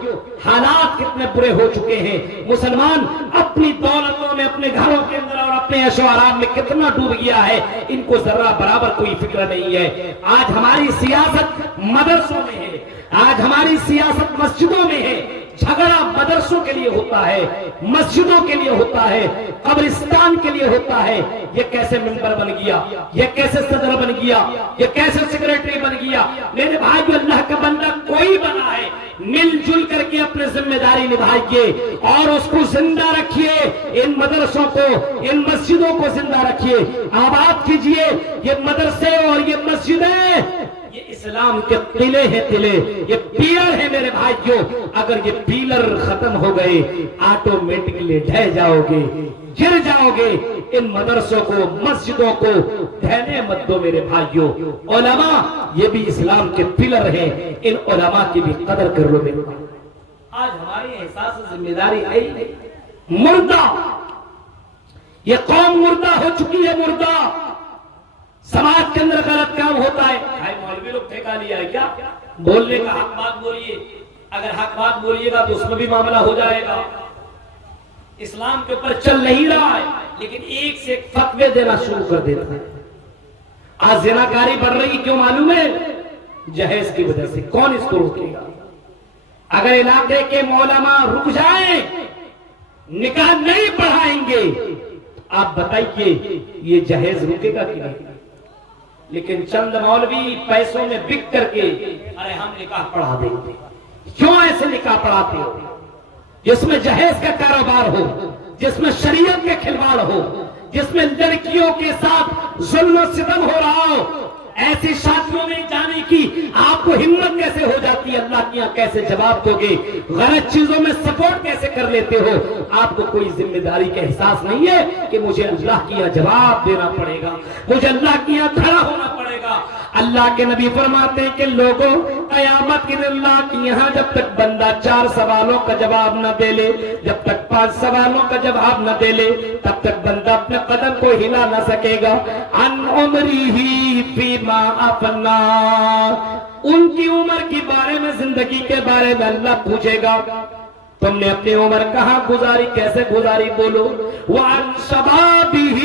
حالات کتنے برے ہو چکے ہیں. مسلمان اپنی دولتوں میں اپنے گھروں کے اندر اور اپنے عیش و آرام میں کتنا ڈوب گیا ہے, ان کو ذرہ برابر کوئی فکر نہیں ہے. آج ہماری سیاست مدرسوں میں ہے, آج ہماری سیاست مسجدوں میں ہے. جھگڑا مدرسوں کے لیے ہوتا ہے, مسجدوں کے لیے ہوتا ہے, قبرستان کے لیے ہوتا ہے. یہ کیسے ممبر بن گیا, یہ کیسے صدر بن گیا, یہ کیسے سیکریٹری بن گیا. میرے بھائی اللہ کا بندہ کوئی بنا ہے, مل جل کر کے اپنے ذمہ داری نبھائیے اور اس کو زندہ رکھیے. ان مدرسوں کو, ان مسجدوں کو زندہ رکھیے, آباد کیجئے. یہ مدرسے اور یہ مسجدیں یہ اسلام کے قلعے ہیں, قلعے, یہ پیلر ہیں میرے بھائیوں. اگر یہ پیلر ختم ہو گئے آٹومیٹکلی ڈھہ جاؤ گے, گر جاؤ گے. ان مدرسوں کو, مسجدوں کو ڈھہنے مت دو میرے بھائیوں. علماء یہ بھی اسلام کے پلر ہیں, ان علماء کی بھی قدر کر لو میرے بھائیوں. آج ہماری احساس ذمہ داری آئی مردہ, یہ قوم مردہ ہو چکی ہے, مردہ. سماج کے اندر غلط کام ہوتا ہے, مولوی لوگ ٹھیکا لیا ہے کیا؟ بولنے کا حق بات بولیے, اگر حق بات بولیے گا تو اس میں بھی معاملہ ہو جائے گا. اسلام کے اوپر چل نہیں رہا ہے لیکن ایک سے ایک فتوے دینا شروع کر دیتا ہے. آج زناکاری بڑھ رہی کیوں معلوم ہے؟ جہیز کی وجہ سے. کون اس کو روکے گا؟ اگر علاقے کے علماء رک جائیں, نکاح نہیں پڑھائیں گے, آپ بتائیے یہ جہیز رکے گا کہ نہیں؟ لیکن چند مولوی پیسوں میں بک کر کے ارے ہم نکاح پڑھا دیں گے. کیوں ایسے نکاح پڑھاتے ہو؟ جس میں جہیز کا کاروبار ہو, جس میں شریعت کے کھلواڑ ہو, جس میں لڑکیوں کے ساتھ ظلم و ستم ہو رہا ہو, ایسی شادیوں میں جانے کی آپ کو ہمت کیسے ہو جاتی ہے؟ اللہ کی یہاں کیسے جواب دو گے؟ غلط چیزوں میں سپورٹ کیسے کر لیتے ہو؟ آپ کو کوئی ذمہ داری کا احساس نہیں ہے کہ مجھے اللہ کی یہاں جواب دینا پڑے گا, مجھے اللہ کی یہاں کھڑا ہونا پڑے گا. اللہ کے نبی فرماتے ہیں کہ لوگوں قیامت کے دن اللہ کی یہاں جب تک بندہ 4 سوالوں کا جواب نہ دے لے, جب تک 5 سوالوں کا جواب نہ دے لے, تب تک بندہ اپنے قدم کو ہلا نہ سکے گا. عن عمری فیما افنا, ان کی عمر کے بارے میں, زندگی کے بارے میں اللہ پوچھے گا تم نے اپنی عمر کہاں گزاری, کیسے گزاری, بولو. وعن شبابہ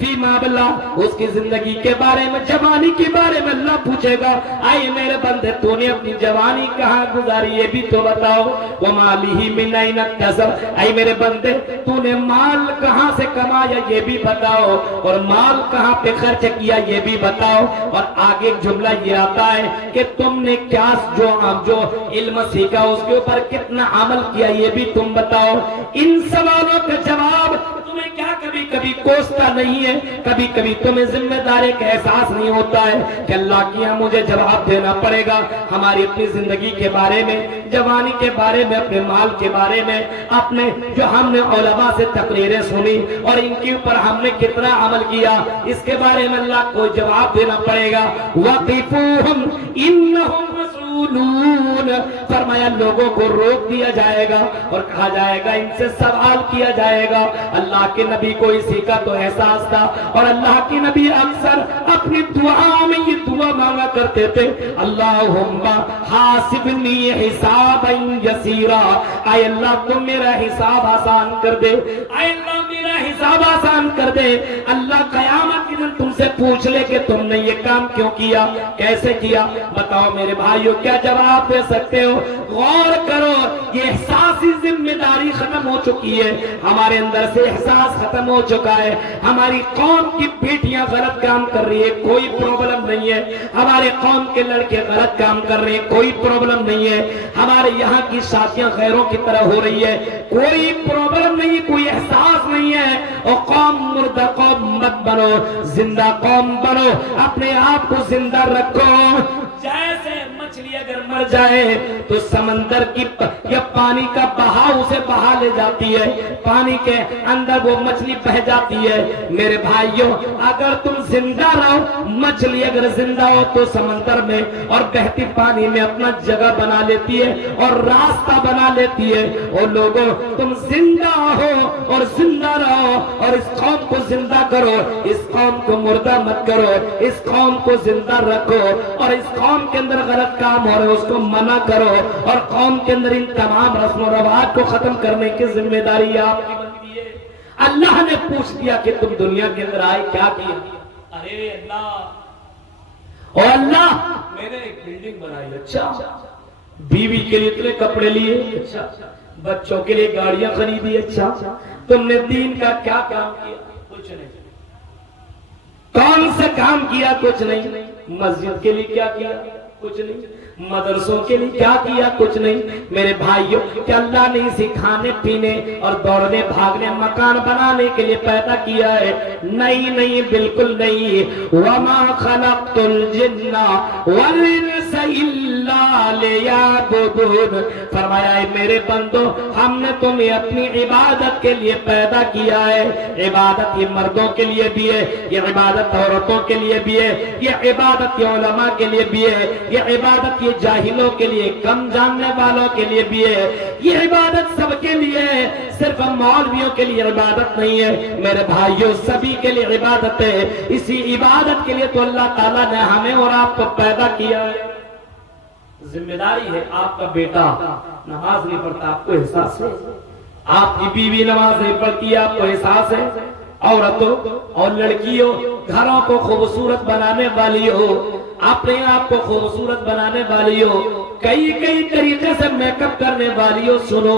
فیما بلا, اس کی زندگی کے بارے میں, جوانی کے بارے میں اللہ پوچھے گا آئے میرے بندے تو نے اپنی جوانی کہاں گزاری یہ بھی تو بتاؤ. ومالہ من این اکتسب, آئے میرے بندے تو نے مال کہاں سے کمایا یہ بھی بتاؤ, اور مال کہاں پہ خرچ کیا یہ بھی بتاؤ. اور آگے ایک جملہ یہ آتا ہے کہ تم نے کیا جو علم سیکھا اس کے اوپر کتنا عمل کیا یہ بھی تم بتاؤ. ان سوالوں کا جواب تمہیں کیا کبھی کبھی کوستا نہیں ہے, کبھی کبھی تمہیں ذمہ داری کا احساس نہیں ہوتا ہے کہ اللہ کی یہاں مجھے جواب دینا پڑے گا ہماری اپنی زندگی کے بارے میں, جوانی کے بارے میں, اپنے مال کے بارے میں, اپنے جو ہم نے علماء سے تقریریں سنی اور ان کے اوپر ہم نے کتنا عمل کیا اس کے بارے میں اللہ کو جواب دینا پڑے گا. وقفوہم انہم مسئولون, فرمایا لوگوں کو روک دیا جائے گا اور کہا جائے گا ان سے سوال کیا جائے گا. اللہ کے نبی کو اسی کا تو احساس تھا اور اللہ کے نبی اکثر اپنی دعا میں یہ دعا مانگا کرتے تھے, اللہم حاسبنی حسابا یسیرا, اے اللہ تم میرا حساب آسان کر دے, اے اللہ میرا حساب آسان کر دے. اللہ قیامت کے دن تم سے پوچھ لے کہ تم نے یہ کام کیوں کیا, کیسے کیا, بتاؤ میرے بھائیوں کیا جواب دے سکتے ہو؟ غور کرو, یہ احساسی ذمہ داری ختم ہو چکی ہے, ہمارے اندر سے احساس ختم ہو چکا ہے. ہماری قوم کی بیٹیاں غلط کام کر رہی ہے کوئی پرابلم نہیں ہے, ہمارے قوم کے لڑکے غلط کام کر رہے ہیں کوئی پرابلم نہیں ہے, ہمارے یہاں کی شادیاں غیروں کی طرح ہو رہی ہے کوئی پرابلم نہیں, کوئی احساس نہیں ہے. اور قوم مردہ قوم مت بنو, زندہ قوم بنو, اپنے آپ کو زندہ رکھو. جیسے مچھلی اگر مر جائے تو سمندر کی یا پانی کا بہاؤ اسے بہا لے جاتی ہے، پانی کے اندر وہ مچھلی بہ جاتی ہے۔ میرے بھائیوں اگر تم زندہ رہو، مچھلی اگر زندہ ہو تو سمندر میں اور بہتی پانی میں اپنا جگہ بنا لیتی ہے اور راستہ بنا لیتی ہے۔ اور لوگوں تم زندہ ہو اور زندہ رہو اور اس قوم کو زندہ کرو، اس قوم کو مردہ مت کرو، اس قوم کو زندہ رکھو، اور اس قوم کے اندر غلط کام ہو رہے اس کو منع کرو، اور قوم کے اندر ان تمام رسم و رواج کو ختم کرنے کی ذمہ داری آپ کی بنتی ہے۔ اللہ نے پوچھ دیا کہ تم دنیا کے اندر آئے کیا کیا؟ ارے اللہ، او اللہ میں نے ایک بلڈنگ بنائی، اچھا بیوی کے لیے اتنے کپڑے لیے، اچھا بچوں کے لیے گاڑیاں خریدی، اچھا تم نے دین کا کیا کام کیا؟ کچھ نہیں۔ کون سے کام کیا؟ کچھ نہیں۔ مسجد کے لیے کیا کیا؟ کچھ نہیں۔ مدرسوں کے لیے کیا کیا؟ کچھ نہیں۔ میرے بھائیوں کہ اللہ نے اسی کھانے پینے اور دوڑنے بھاگنے مکان بنانے کے لیے پیدا کیا ہے؟ نہیں نہیں، بالکل نہیں۔ وما خلقت الجن والانس الا لیعبدون، فرمایا ہے میرے بندو ہم نے تمہیں اپنی عبادت کے لیے پیدا کیا ہے۔ عبادت یہ مردوں کے لیے بھی ہے، یہ عبادت عورتوں کے لیے بھی ہے، یہ عبادت یہ علماء کے لیے بھی ہے، یہ عبادت یہ جاہلوں کے لیے، کم جاننے والوں کے لیے بھی ہے، یہ عبادت سب کے لیے ہے، صرف مولویوں کے لیے عبادت نہیں ہے۔ میرے بھائیوں سبھی کے لیے عبادت ہے۔ اسی عبادت کے لیے تو اللہ تعالیٰ نے ہمیں اور آپ کو پیدا کیا ہے۔ ذمہ داری ہے۔ آپ کا بیٹا نماز نہیں پڑھتا، آپ کو احساس ہے؟ آپ کی بیوی نماز نہیں پڑھتی، آپ کو احساس ہے؟ عورتوں اور لڑکیوں گھروں کو خوبصورت بنانے والی ہو، اپنے آپ کو خوبصورت بنانے والی ہو، کئی کئی طریقے سے میک اپ کرنے والی ہو، سنو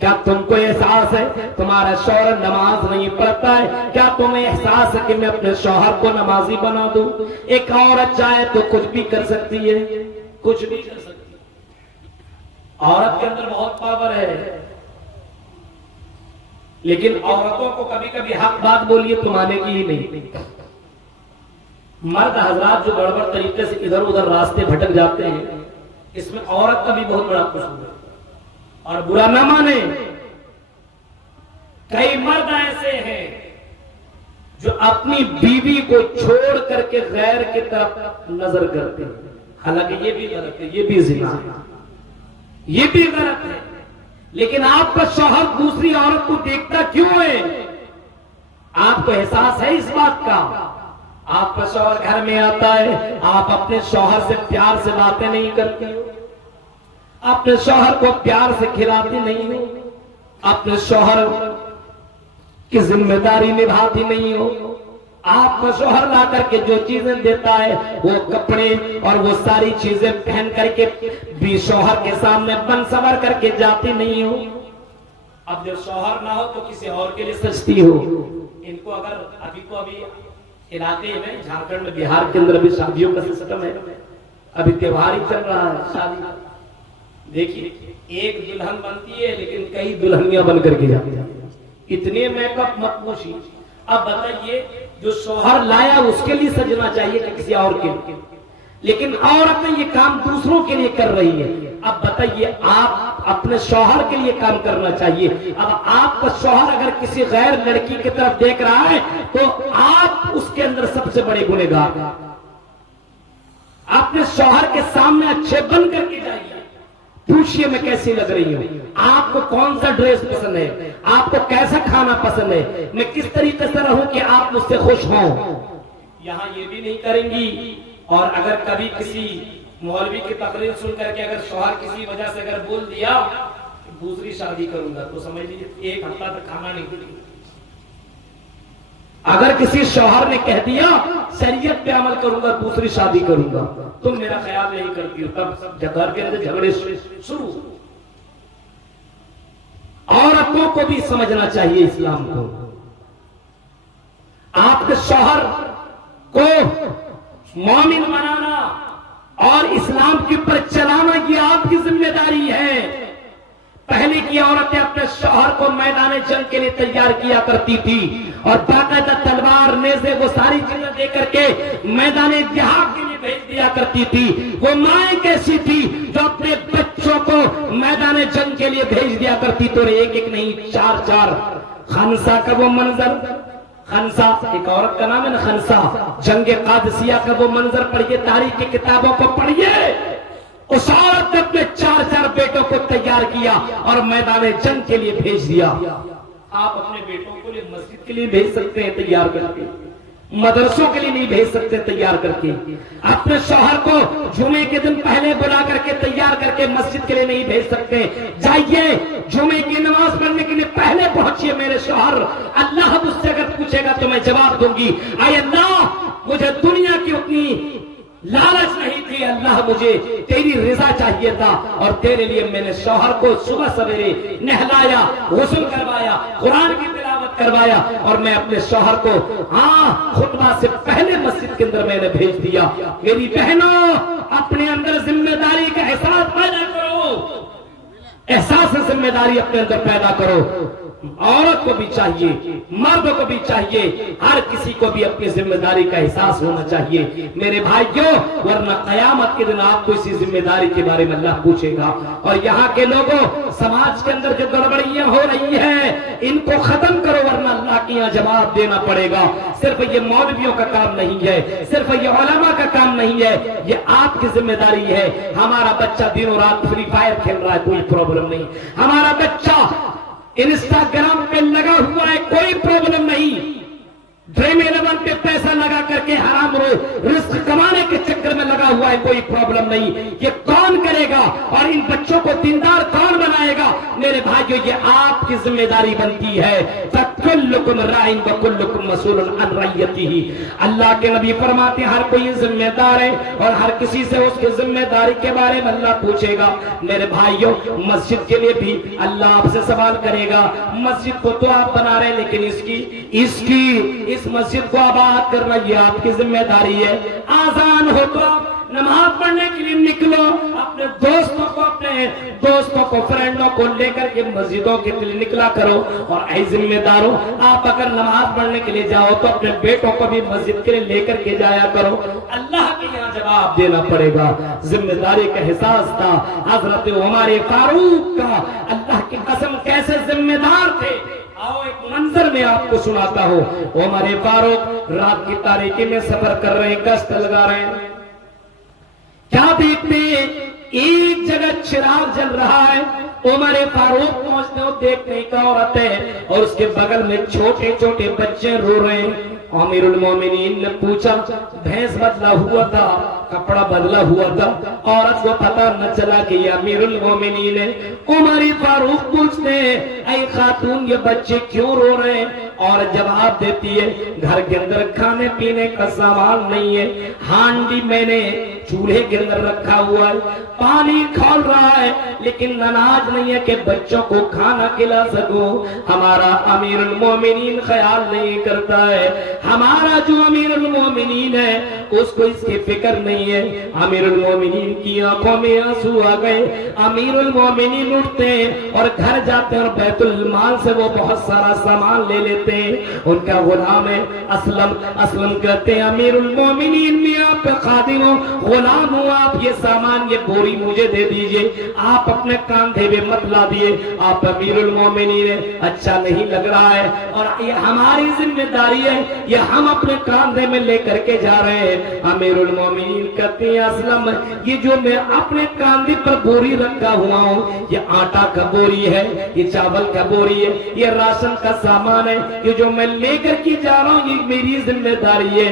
کیا تم کو احساس ہے تمہارا شوہر نماز نہیں پڑھتا ہے؟ کیا تمہیں احساس ہے کہ میں اپنے شوہر کو نمازی بنا دوں؟ ایک عورت چاہے تو کچھ بھی کر سکتی ہے، کچھ بھی کر سکتی ہے۔ عورت کے اندر بہت پاور ہے، لیکن عورتوں کو کبھی کبھی حق بات بولیے تو مانے گی ہی نہیں۔ مرد حضرات جو گڑبڑ طریقے سے ادھر ادھر راستے بھٹک جاتے ہیں، اس میں عورت کا بھی بہت بڑا قصور ہے، اور برا نہ مانے۔ کئی مرد ایسے ہیں جو اپنی بیوی کو چھوڑ کر کے غیر کی طرف نظر کرتے ہیں، حالانکہ یہ بھی غلط ہے، یہ بھی زنا ہے، یہ بھی غلط ہے۔ لیکن آپ کا شوہر دوسری عورت کو دیکھتا کیوں ہے؟ آپ کو احساس ہے اس بات کا؟ آپ کا شوہر گھر میں آتا ہے، آپ اپنے شوہر سے پیار سے باتیں نہیں کرتے ہو، اپنے شوہر کو پیار سے کھلاتی نہیں ہو، اپنے شوہر کی ذمہ داری نبھاتی نہیں ہو۔ آپ کا شوہر لا کر کے جو چیزیں دیتا ہے، وہ کپڑے اور وہ ساری چیزیں پہن کر کے بھی شوہر کے سامنے بن سنور کر کے جاتی نہیں ہو۔ اب جب شوہر نہ ہو تو کسی اور کے لیے سجتی ہو۔ ان کو اگر ابھی علاقے میں جھارکھنڈ میں بہار کے اندر بھی شادیوں کا سسٹم ہے، ابھی تہوار ہی چل رہا ہے، شادی دیکھیے ایک دلہن بنتی ہے لیکن کئی دلہنیاں بن کر کے جاتی ہیں، اتنے میک اپ مت پوچھیے۔ اب بتائیے جو شوہر لایا اس کے لیے سجنا چاہیے کہ کسی اور کے لیے؟ لیکن عورتیں یہ کام دوسروں کے لیے کر رہی ہے۔ اب بتائیے آپ اپنے شوہر کے لیے کام کرنا چاہیے۔ اب آپ کا شوہر اگر کسی غیر لڑکی کی طرف دیکھ رہا ہے تو آپ اس کے اندر سب سے بڑے گنہگار۔ اپنے شوہر کے سامنے اچھے بن کر کے جائیے، پوچھئے میں کیسی لگ رہی ہوں، آپ کو کون سا ڈریس پسند ہے، آپ کو کیسا کھانا پسند ہے، میں کس طریقے سے رہوں کہ آپ مجھ سے خوش ہوں۔ یہاں یہ بھی نہیں کریں گی۔ اور اگر کبھی کسی مولوی کی تقریر سن کر کے اگر شوہر کسی وجہ سے اگر بول دیا دوسری شادی کروں گا تو سمجھ لیجیے ایک ہفتہ تک کھانا نہیں کھلے گا۔ اگر کسی شوہر نے کہہ دیا شریعت پہ عمل کروں گا دوسری شادی کروں گا، تم میرا خیال نہیں کرتی ہو، تب گھر کے اندر جھگڑے شروع۔ عورتوں کو بھی سمجھنا چاہیے اسلام کو۔ آپ کے شوہر کو مومن بنانا اور اسلام کے اوپر چلانا یہ آپ کی ذمہ داری ہے۔ پہلے کی عورتیں اپنے شوہر کو میدان جنگ کے لیے تیار کیا کرتی تھی، اور باقاعدہ تلوار نیزے وہ ساری چیزیں دے کر کے میدان جہاد کے لیے بھیج دیا کرتی تھی. وہ مائیں کیسی تھی جو اپنے بچوں کو میدان جنگ کے لیے بھیج دیا کرتی تو ایک ایک نہیں 4 خنسا کا وہ منظر, خنسا ایک عورت کا نام ہے نا خنسا, جنگ قادسیہ کا وہ منظر پڑھیے, تاریخ کی کتابوں کو پڑھیے. اس عورت نے اپنے 4 بیٹوں کو تیار کیا اور میدان جنگ کے لیے بھیج دیا. آپ اپنے بیٹوں کو مسجد کے لیے بھیج سکتے ہیں تیار کر کے, مدرسوں کے لیے نہیں بھیج سکتے تیار کر کے. اپنے شوہر کو جمعے کے دن پہلے بلا کر کے تیار کر کے مسجد کے لیے نہیں بھیج سکتے. جائیے جمعے کی نماز پڑھنے کے لیے پہلے پہنچیے میرے شوہر, اللہ مجھ سے اگر پوچھے گا تو میں جواب دوں گی, اے اللہ مجھے دنیا کی اتنی لالچ نہیں تھی, اللہ مجھے تیری رضا چاہیے تھا, اور تیرے لیے میں نے شوہر کو صبح سویرے نہلایا, غسل کروایا, قرآن کی تلاوت کروایا, اور میں اپنے شوہر کو خطبہ سے پہلے مسجد کے اندر میں نے بھیج دیا. میری بہنوں, اپنے اندر ذمہ داری کا احساس پیدا کرو, احساس ذمہ داری اپنے اندر پیدا کرو. عورت کو بھی چاہیے, مرد کو بھی چاہیے, ہر کسی کو بھی اپنی ذمہ داری کا احساس ہونا چاہیے میرے بھائیوں, ورنہ قیامت کے دن آپ کو اسی ذمہ داری کے بارے میں اللہ پوچھے گا. اور یہاں کے لوگوں, سماج کے اندر جو گڑبڑیاں ہو رہی ہیں ان کو ختم کرو, ورنہ اللہ کے یہاں جواب دینا پڑے گا. صرف یہ مولویوں کا کام نہیں ہے, صرف یہ علماء کا کام نہیں ہے, یہ آپ کی ذمہ داری ہے. ہمارا بچہ دن رات فری فائر کھیل رہا ہے, کوئی پرابلم نہیں. ہمارا بچہ انسٹاگرام پہ لگا ہوا ہے, کوئی پرابلم نہیں. ڈریم 11 پہ پیسہ لگا کر کے حرام رزق کمانے کے چکر میں لگا ہوا ہے, کوئی پرابلم نہیں. یہ کون کرے گا اور ان بچوں کو دیندار کون بنائے گا؟ میرے بھائیو, یہ آپ کی ذمہ داری بنتی ہے. فَكُلُّكُمْ رَاعٍ وَكُلُّكُمْ مَسْئُولٌ عَنْ رَعِّيَّتِهِ. اللہ کے نبی فرماتے ہیں ہر کوئی ذمہ دار ہے اور ہر کسی سے اس کی ذمہ داری کے بارے میں اللہ پوچھے گا. میرے بھائیو, مسجد کے لیے بھی اللہ آپ سے سوال کرے گا. مسجد کو تو آپ بنا رہے ہیں, لیکن اس مسجد کو آباد کرنا یہ آپ کی ذمہ داری ہے. آذان ہو تو آپ نماز پڑھنے کے لیے نکلو, اپنے دوستوں کو فرینڈوں کو لے کر کے مسجدوں کے لیے نکلا کرو. اور اے ذمہ داروں, آپ اگر نماز پڑھنے کے لیے جاؤ تو اپنے بیٹوں کو بھی مسجد کے لیے لے کر کے جایا کرو. اللہ کے یہاں جواب دینا پڑے گا. ذمہ داری کا احساس تھا حضرت عمر فاروق کا. اللہ کی قسم کیسے ذمہ دار تھے. آؤ ایک منظر میں آپ کو سناتا ہوں. عمر فاروق رات کی تاریکی میں سفر کر رہے ہیں, گشت لگا رہے ہیں. کیا دیکھتے ہیں, ایک جگہ چراغ جل رہا ہے. عمر فاروق پہنچتے ہو, دیکھتے ایک عورت ہے اور اس کے بغل میں چھوٹے چھوٹے بچے رو رہے ہیں. امیر المومنین نے پوچھا, بھینس بدلا ہوا تھا, کپڑا بدلا ہوا تھا؟ عورت کو پتا نہ چلا کہ یہ امیر المومنین ہے. عمر فاروق پوچھتے ہیں, اے خاتون یہ بچے کیوں رو رہے ہیں؟ اور جواب دیتی ہے, گھر کے اندر کھانے پینے کا سامان نہیں ہے, ہانڈی میں نے چولہے کے اندر رکھا ہوا ہے, پانی کھول رہا ہے, لیکن اناج نہیں ہے کہ بچوں کو کھانا کھلا سکوں. ہمارا امیر المومنین خیال نہیں کرتا ہے. ہمارا جو امیر المومنین ہے اس کو اس کی فکر نہیں ہے. امیر المومنین کی آنکھوں میں آنسو آ گئے. امیر المومنین اٹھتے ہیں اور گھر جاتے ہیں اور بیت المال سے وہ بہت سارا سامان لے لیتے ہیں. ان کا غلام ہے اسلم کہتے ہیں, امیر المومنین میں آپ کا خادم ہوں, غلام ہوں, آپ یہ سامان یہ بوری مجھے دے دیجئے, آپ اپنے کاندھے میں مت لا دیے, آپ امیر المومنین ہیں, اچھا نہیں لگ رہا ہے اور یہ ہماری ذمہ داری ہے, یہ ہم اپنے کاندھے میں لے کر کے جا رہے ہیں. امیر المومنین کہتے ہیں, اسلم یہ جو میں اپنے کاندھے پر بوری رکھا ہوا ہوں, یہ آٹا کا بوری ہے, یہ چاول کا بوری ہے, یہ راشن کا سامان ہے, یہ جو میں لے کر کے جا رہا ہوں یہ میری ذمہ داری ہے.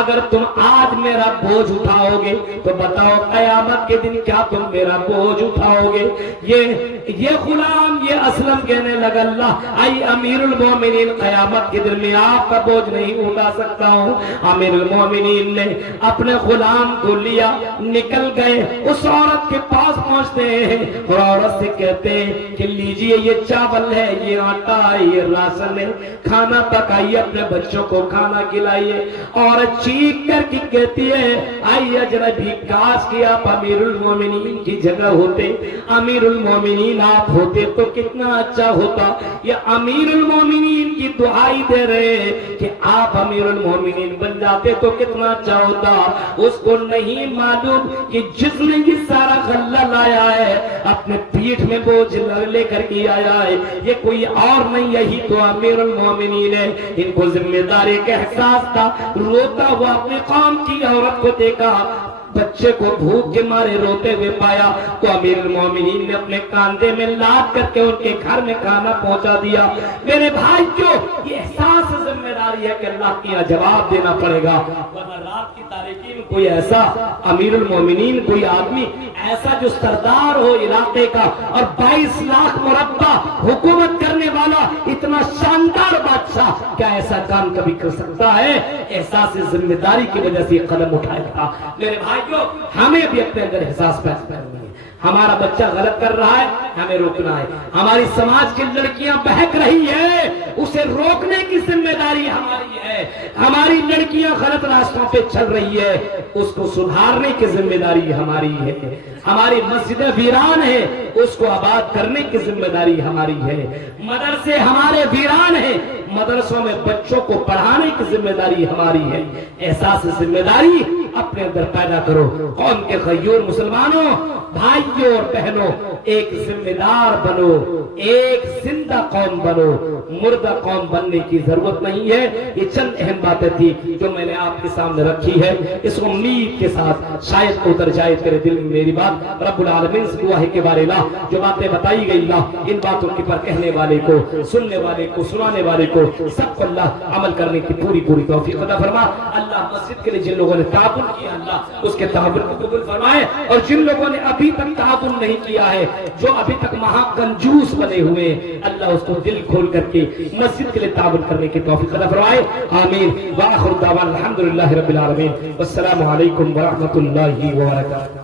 اگر تم آج میرا بوجھ اٹھاؤ گے تو بتاؤ قیامت کے دن کیا تم میرا بوجھ اٹھاؤ گے؟ یہ غلام یہ اسلم کہنے لگا, اللہ اے امیر المومنین قیامت کے دن میں آپ کا بوجھ نہیں اٹھا سکتا ہوں. امیر المومنین نے اپنے غلام کو لیا, نکل گئے, اس عورت کے پاس پہنچتے ہیں اور عورت سے کہتے ہیں کہ لیجئے یہ چاول ہے, یہ آٹا ہے, یہ راشن ہے, کھانا پکائیے, اپنے بچوں کو کھانا کھلائیے. عورت چیخ کر کے کہتی ہے, اے اجنبی بھی کاش کہ آپ امیر المومنین کی جگہ ہوتے، امیر المومنین آپ ہوتے تو کتنا اچھا ہوتا۔ یہ امیر المومنین کی دعائی دے رہے کہ آپ امیر المومنین بن جاتے تو کتنا اچھا ہوتا۔ اس کو نہیں معلوم کہ جس نے یہ سارا غلہ لایا ہے اپنے پیٹھ میں بوجھ لے کر کے آیا ہے، یہ کوئی اور نہیں، یہی تو امیر المومنین ہے۔ ان کو ذمہ داری کا احساس تھا۔ روتا ہوا اپنے قوم کی عورت کو دیکھا، بچے کو بھوک کے مارے روتے ہوئے پایا تو امیر المومنین نے اپنے کاندھے میں لاد کر کے ان کے گھر میں کھانا پہنچا دیا۔ میرے بھائی کیوں یہ احساس ذمہ داری ہے کہ اللہ کی یہاں جواب دینا پڑے گا، ورنہ رات کی تاریکی میں کوئی ایسا امیر المومنین، کوئی آدمی ایسا جو سردار ہو علاقے کا اور 22 لاکھ مربع حکومت کرنے والا اتنا شاندار بادشاہ، کیا ایسا کام کبھی کر سکتا ہے؟ احساس ذمہ داری کی وجہ سے یہ قدم اٹھایا تھا۔ میرے بھائی ہمیں بھی اپنے اندر احساس پیدا کرنا ہے، ہمارا بچہ غلط کر رہا ہے ہمیں روکنا ہے، ہماری سماج کی لڑکیاں بہک رہی ہے اسے روکنے کی ذمہ داری ہماری ہے، ہماری لڑکیاں غلط راستوں پہ چل رہی ہے اس کو سدھارنے کی ذمہ داری ہماری ہے، ہماری مسجدیں ویران ہے اس کو آباد کرنے کی ذمہ داری ہماری ہے، مدرسے ہمارے ویران ہیں مدرسوں میں بچوں کو پڑھانے کی ذمہ داری ہماری ہے۔ احساس ذمہ داری اپنے اندر پیدا کرو۔ قوم کے غیور مسلمانوں، بھائیوں اور بہنوں، ایک ذمہ دار بنو، ایک زندہ قوم بنو، مردہ قوم بننے کی ضرورت نہیں ہے۔ یہ چند اہم باتیں تھی جو میں نے آپ کے سامنے رکھی ہے، اس امید کے ساتھ شاید کو اتر جائے تیرے دل میں میری بات۔ رب العالمین سے دعا ہے کہ بارے اللہ جو باتیں بتائی گئی اللہ ان باتوں کے پر کہنے والے کو، سننے والے کو، سنانے والے کو سب کو اللہ عمل کرنے کی پوری توفیق عطا فرما۔ اللہ مسجد کے لیے جن لوگوں نے تعاون کیا اللہ اس کے تعاون کو قبول فرمائے، اور جن لوگوں نے ابھی تک تعاون نہیں کیا ہے، جو ابھی تک مہا کنجوس بنے ہوئے ہیں، اللہ اس کو دل کھول کر کے مسجد کے لیے تعاون کرنے کی توفیق عطا فرمائے، آمین۔ وآخر دعوانا الحمدللہ رب العالمین، والسلام علیکم ورحمۃ اللہ وبرکاتہ۔